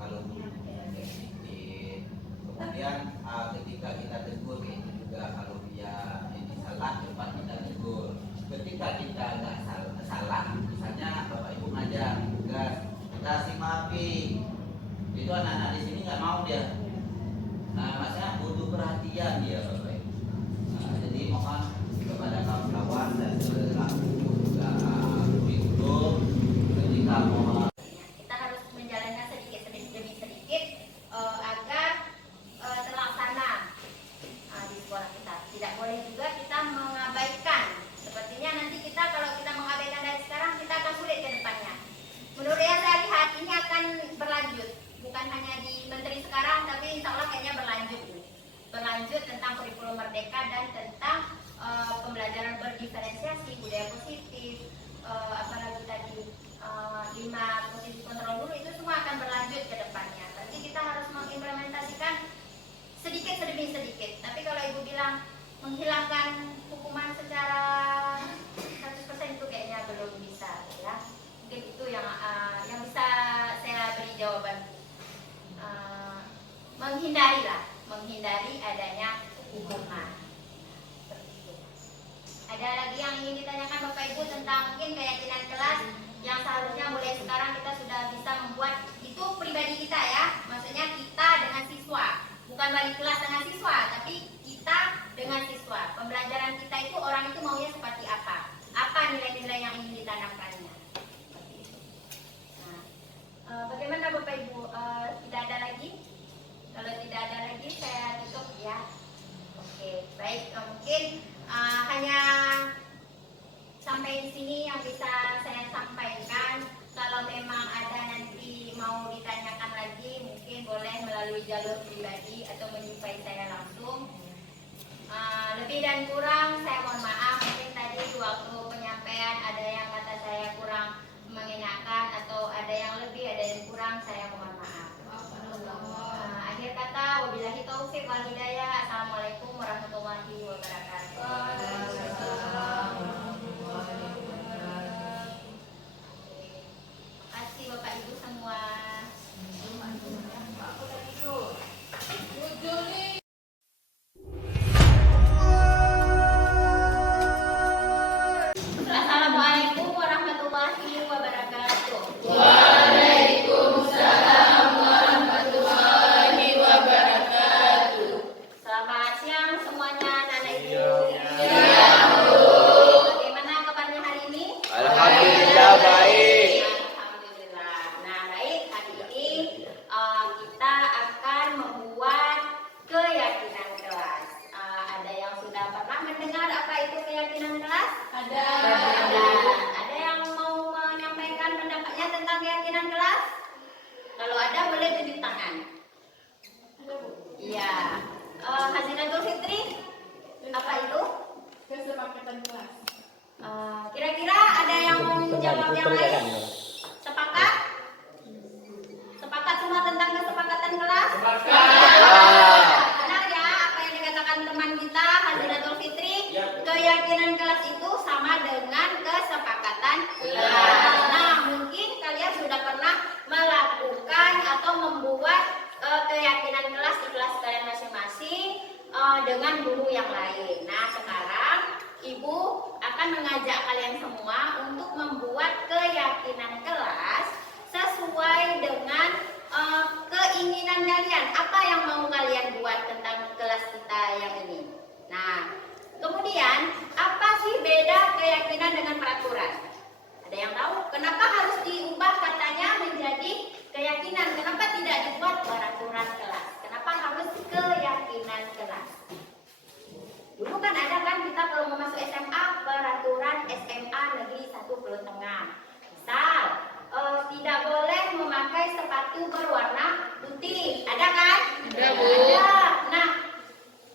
Kalau guru sedikit, kemudian ketika kita tegur itu juga kalau dia ini salah cepat kita tegur. Ketika kita nggak salah, misalnya Bapak Ibu ngajar tugas, kita kasih maafin. Itu anak-anak di sini nggak mau dia. Nah, maksudnya butuh perhatian dia Bapak Ibu. Jadi mohon kepada kawan-kawan dan selaku juga guru ketika mohon Kita harus menjalannya sedikit demi sedikit agar terlaksana di sekolah kita. Tidak boleh juga kita mengabaikan. Sepertinya nanti kita kalau kita mengabaikan dari sekarang kita akan sulit ke depannya. Menurut yang saya lihat ini akan berlanjut, bukan hanya di menteri sekarang, tapi insya Allah kayaknya berlanjut tentang kurikulum merdeka dan tentang pembelajaran berdiferensiasi, budaya positif, apalagi tadi 5 posisi kontrol dulu, itu semua akan berlanjut ke depannya. Berarti kita harus mengimplementasikan sedikit demi sedikit. Tapi kalau Ibu bilang menghilangkan hukuman secara 100% itu kayaknya belum bisa ya. Mungkin itu yang bisa saya beri jawaban. Menghindari adanya hukuman. Ada lagi yang ingin ditanyakan Bapak Ibu tentang mungkin keyakinan kelas yang seharusnya mulai sekarang kita sudah bisa membuat itu pribadi kita ya, maksudnya kita dengan siswa, bukan wali kelas dengan siswa, tapi kita dengan siswa. Pembelajaran kita itu orang itu maunya seperti apa nilai-nilai yang ingin ditanamkannya. Seperti itu. Nah, bagaimana Bapak Ibu? Tidak ada lagi? Kalau tidak ada lagi saya tutup ya. Oke, baik. Mungkin hanya sampai di sini yang bisa saya sampaikan. Kalau memang ada nanti mau ditanyakan lagi, mungkin boleh melalui jalur pribadi atau menjumpai saya langsung. Lebih dan kurang saya mohon maaf. Mungkin tadi waktu penyampaian ada yang kata saya kurang mengenakan atau ada yang lebih, ada yang kurang, saya mohon maaf. Akhir kata, wabillahi taufiq wal hidayah. Assalamualaikum warahmatullahi wabarakatuh. Terima kasih Bapak Ibu semua. Assalamualaikum warahmatullahi wabarakatuh. Waalaikumsalam warahmatullahi wabarakatuh. Selamat siang semuanya, anak ibu. Bagaimana kabarnya hari ini? Alhamdulillah baik. Alhamdulillah. Nah, baik, hari ini kita akan membuat keyakinan kelas. Ada yang sudah pernah mendengar apa itu keyakinan kelas? Ada. Ada yang mau menyampaikan pendapatnya tentang keyakinan kelas? Kalau ada boleh tunjuk tangan. Iya. Hazinatul Fitri, apa itu? Kesepakatan kelas. Kira-kira ada yang mau menjawab yang lain? Sepakat? Sepakat semua tentang kesepakatan kelas? Benar ya apa yang dikatakan teman kita Hazinatul Fitri? Keyakinan kelas itu sama dengan kesepakatan kelas. Nah, mungkin kalian sudah pernah melakukan atau membuat keyakinan kelas di kelas kalian masing-masing dengan guru yang lain. Nah, sekarang Ibu akan mengajak kalian semua untuk membuat keyakinan kelas sesuai dengan keinginan kalian. Apa yang mau kalian buat tentang kelas kita yang ini? Nah, kemudian apa sih beda keyakinan dengan peraturan? Ada yang tahu? Kenapa harus diubah katanya menjadi keyakinan? Kenapa tidak dibuat peraturan kelas? Kenapa harus keyakinan kelas? Dulu kan ada kan kita kalau mau masuk SMA, peraturan SMA Negeri 1 Pulau Tengah. Misal, tidak boleh memakai sepatu berwarna putih. Ada kan? Ada. Nah,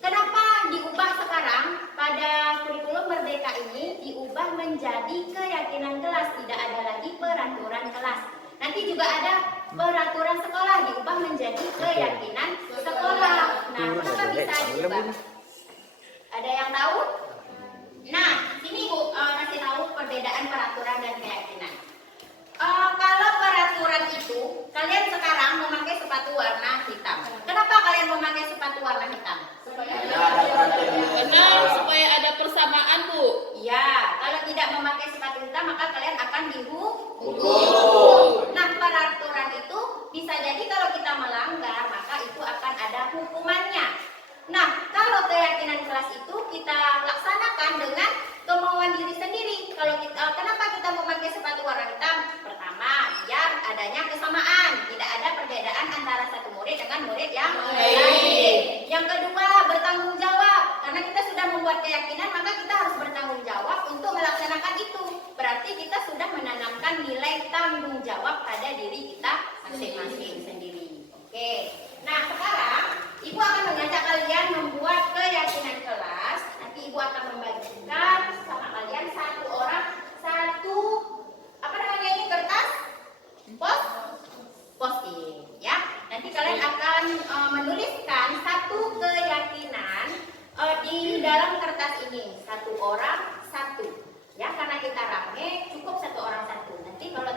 kenapa diubah sekarang pada kurikulum Merdeka ini diubah menjadi keyakinan kelas, tidak ada lagi peraturan kelas. Nanti juga ada peraturan sekolah diubah menjadi keyakinan sekolah. Nah, kenapa bisa diubah? Ada yang tahu? Nah, sini Bu kasih tahu perbedaan peraturan dan keyakinan. Kalau peraturan itu, kalian sekarang memakai sepatu warna hitam. Kenapa kalian memakai sepatu warna hitam? Benar, supaya ada persamaan, Bu. Iya, kalau tidak memakai sepatu hitam maka kalian akan dihukum. Nah, peraturan itu bisa jadi kalau kita melanggar maka itu akan ada hukumannya. Nah, kalau keyakinan kelas itu kita laksanakan dengan kemauan diri sendiri. Kalau kenapa kita memakai sepatu warna hitam? Pertama, biar adanya kesamaan, tidak ada perbedaan antara satu murid dengan murid yang lain. Yang kedua, bertanggung jawab. Karena kita sudah membuat keyakinan, maka kita harus bertanggung jawab untuk melaksanakan itu. Berarti kita sudah menanamkan nilai tanggung jawab pada diri kita masing-masing sendiri. Oke. Nah, sekarang Ibu akan mengajak kalian membuat keyakinan kelas. Nanti Ibu akan membagikan sama kalian satu orang satu kertas post-it ya. Nanti kalian akan menuliskan satu keyakinan di dalam kertas ini. Satu orang satu. Ya, karena kita rame cukup satu orang satu. Nanti kalau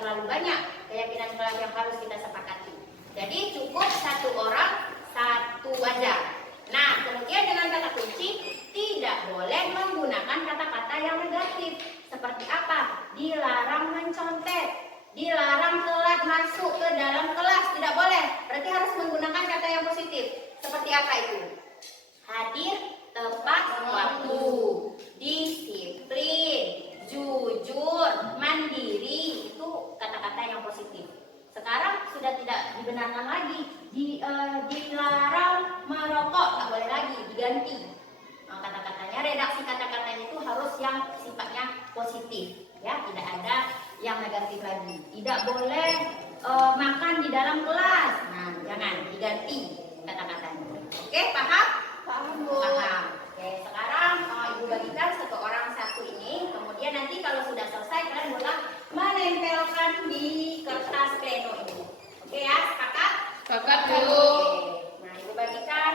terlalu banyak keyakinan kelas yang harus kita sepakati. Jadi cukup satu orang satu aja. Nah, kemudian dengan kata kunci tidak boleh menggunakan kata-kata yang negatif. Seperti apa? Dilarang mencontek, dilarang telat masuk ke dalam kelas, tidak boleh. Berarti harus menggunakan kata yang positif. Seperti apa itu? Hadir tepat waktu, disiplin, jujur, mandiri, itu kata-kata yang positif. Sekarang sudah tidak dibenarkan lagi, dilarang merokok, tak boleh lagi, diganti. Kata-katanya, redaksi kata-katanya itu harus yang sifatnya positif, ya, tidak ada yang negatif lagi. Tidak boleh makan di dalam kelas, nah jangan, diganti kata-katanya. Oke, paham? Paham, Bu. Paham. Oke, sekarang Ibu bagikan satu orang satu ini, kemudian nanti kalau sudah selesai kalian boleh menempelkan di kertas pleno ini. Oke ya, sepakat? Sepakat, Bu. Oke. Nah, Ibu bagikan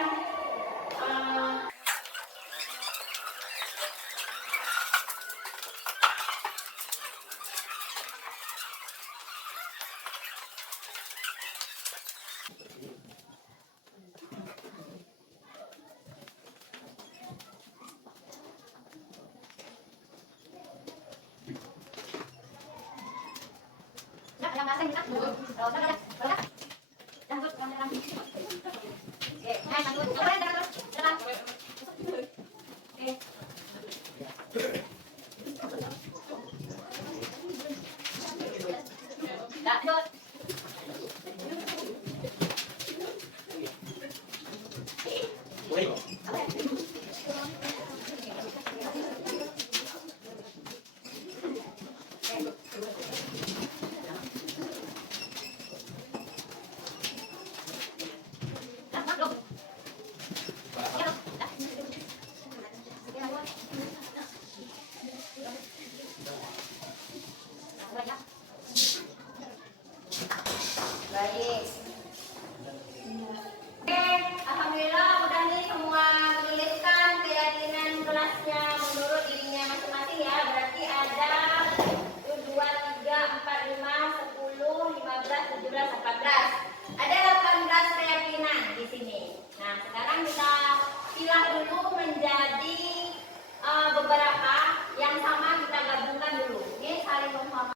baik. Oke, alhamdulillah udah nih semua menuliskan keyakinan kelasnya menurut dirinya masing-masing ya. Berarti ada 2, 3, 4, 5, 10, 15, 17, 18. Ada 18 keyakinan di sini. Nah, sekarang kita pilah dulu menjadi beberapa yang sama, kita gabungkan dulu. Ini saling memahami.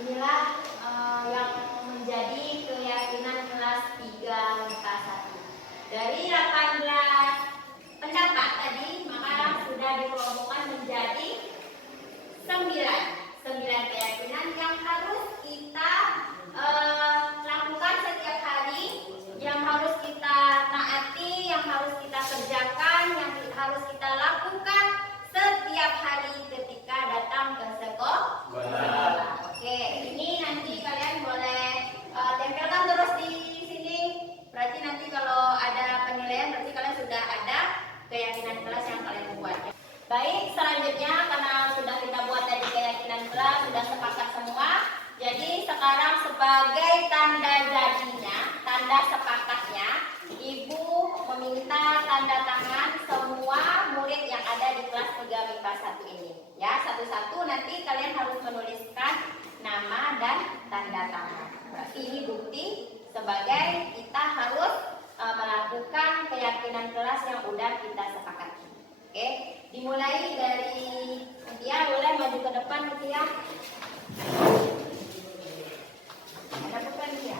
Inilah yang menjadi keyakinan kelas 3 MIPA 1. Dari 18 pendapat tadi, maka sudah dikelompokkan menjadi 9 keyakinan yang harus kita lakukan setiap hari, yang harus kita taati, yang harus kita kerjakan, yang harus kita lakukan setiap hari ketika datang ke sekolah. Oke, ini nanti kalian boleh tempelkan terus di sini. Berarti nanti kalau ada penilaian, berarti kalian sudah ada keyakinan kelas yang kalian buat. Baik, selanjutnya karena sudah kita buat tadi keyakinan kelas, sudah sepakat semua. Jadi sekarang sebagai tanda jadinya, tanda sepakatnya, Ibu meminta tanda tangan semua murid yang ada di kelas 3 MIPA 1 ini. Ya, satu-satu nanti kalian harus menuliskan nama dan tanda tangan. Berarti ini bukti sebagai kita harus melakukan keyakinan kelas yang udah kita sepakati. Oke, dimulai dari Mutia, boleh maju ke depan Mutia. Ada bukan Mutia?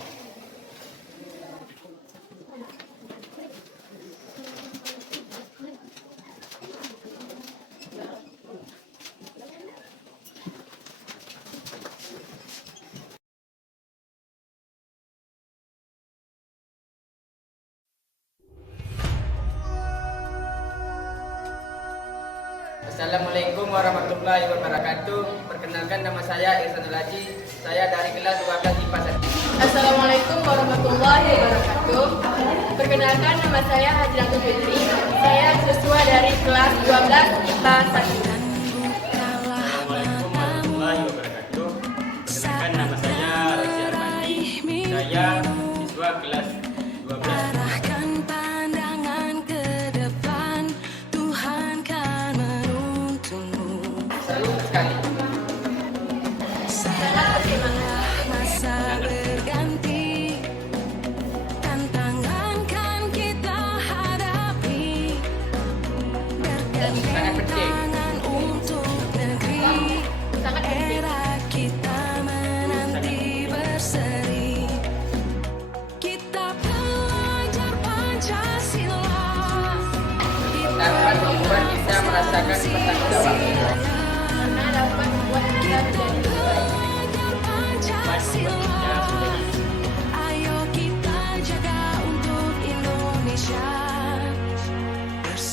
Assalamualaikum warahmatullahi wabarakatuh. Perkenalkan, nama saya Ihsanul Haji. Saya dari kelas 12 IPA 1. Assalamualaikum warahmatullahi wabarakatuh. Perkenalkan, nama saya Haji Ratu Fitri. Saya siswa dari kelas 12 IPA 1. Assalamualaikum warahmatullahi wabarakatuh. Perkenalkan, nama saya Rosy Armandi. Saya siswa kelas 12. Arahkan pandangan ke depan, Tuhan kan menuntunmu. Seru sekali. Masa berganti, tantangan kan kita hadapi. Sangat penting. Bergandengan untuk negeri, era kita menanti berseri. Kita pelajar Pancasila, Dapat membuat kita merasakan bertanggung jawab. Karena dapat membuat kita menjadi lebih baik. Pancasila, ayo kita jaga untuk Indonesia.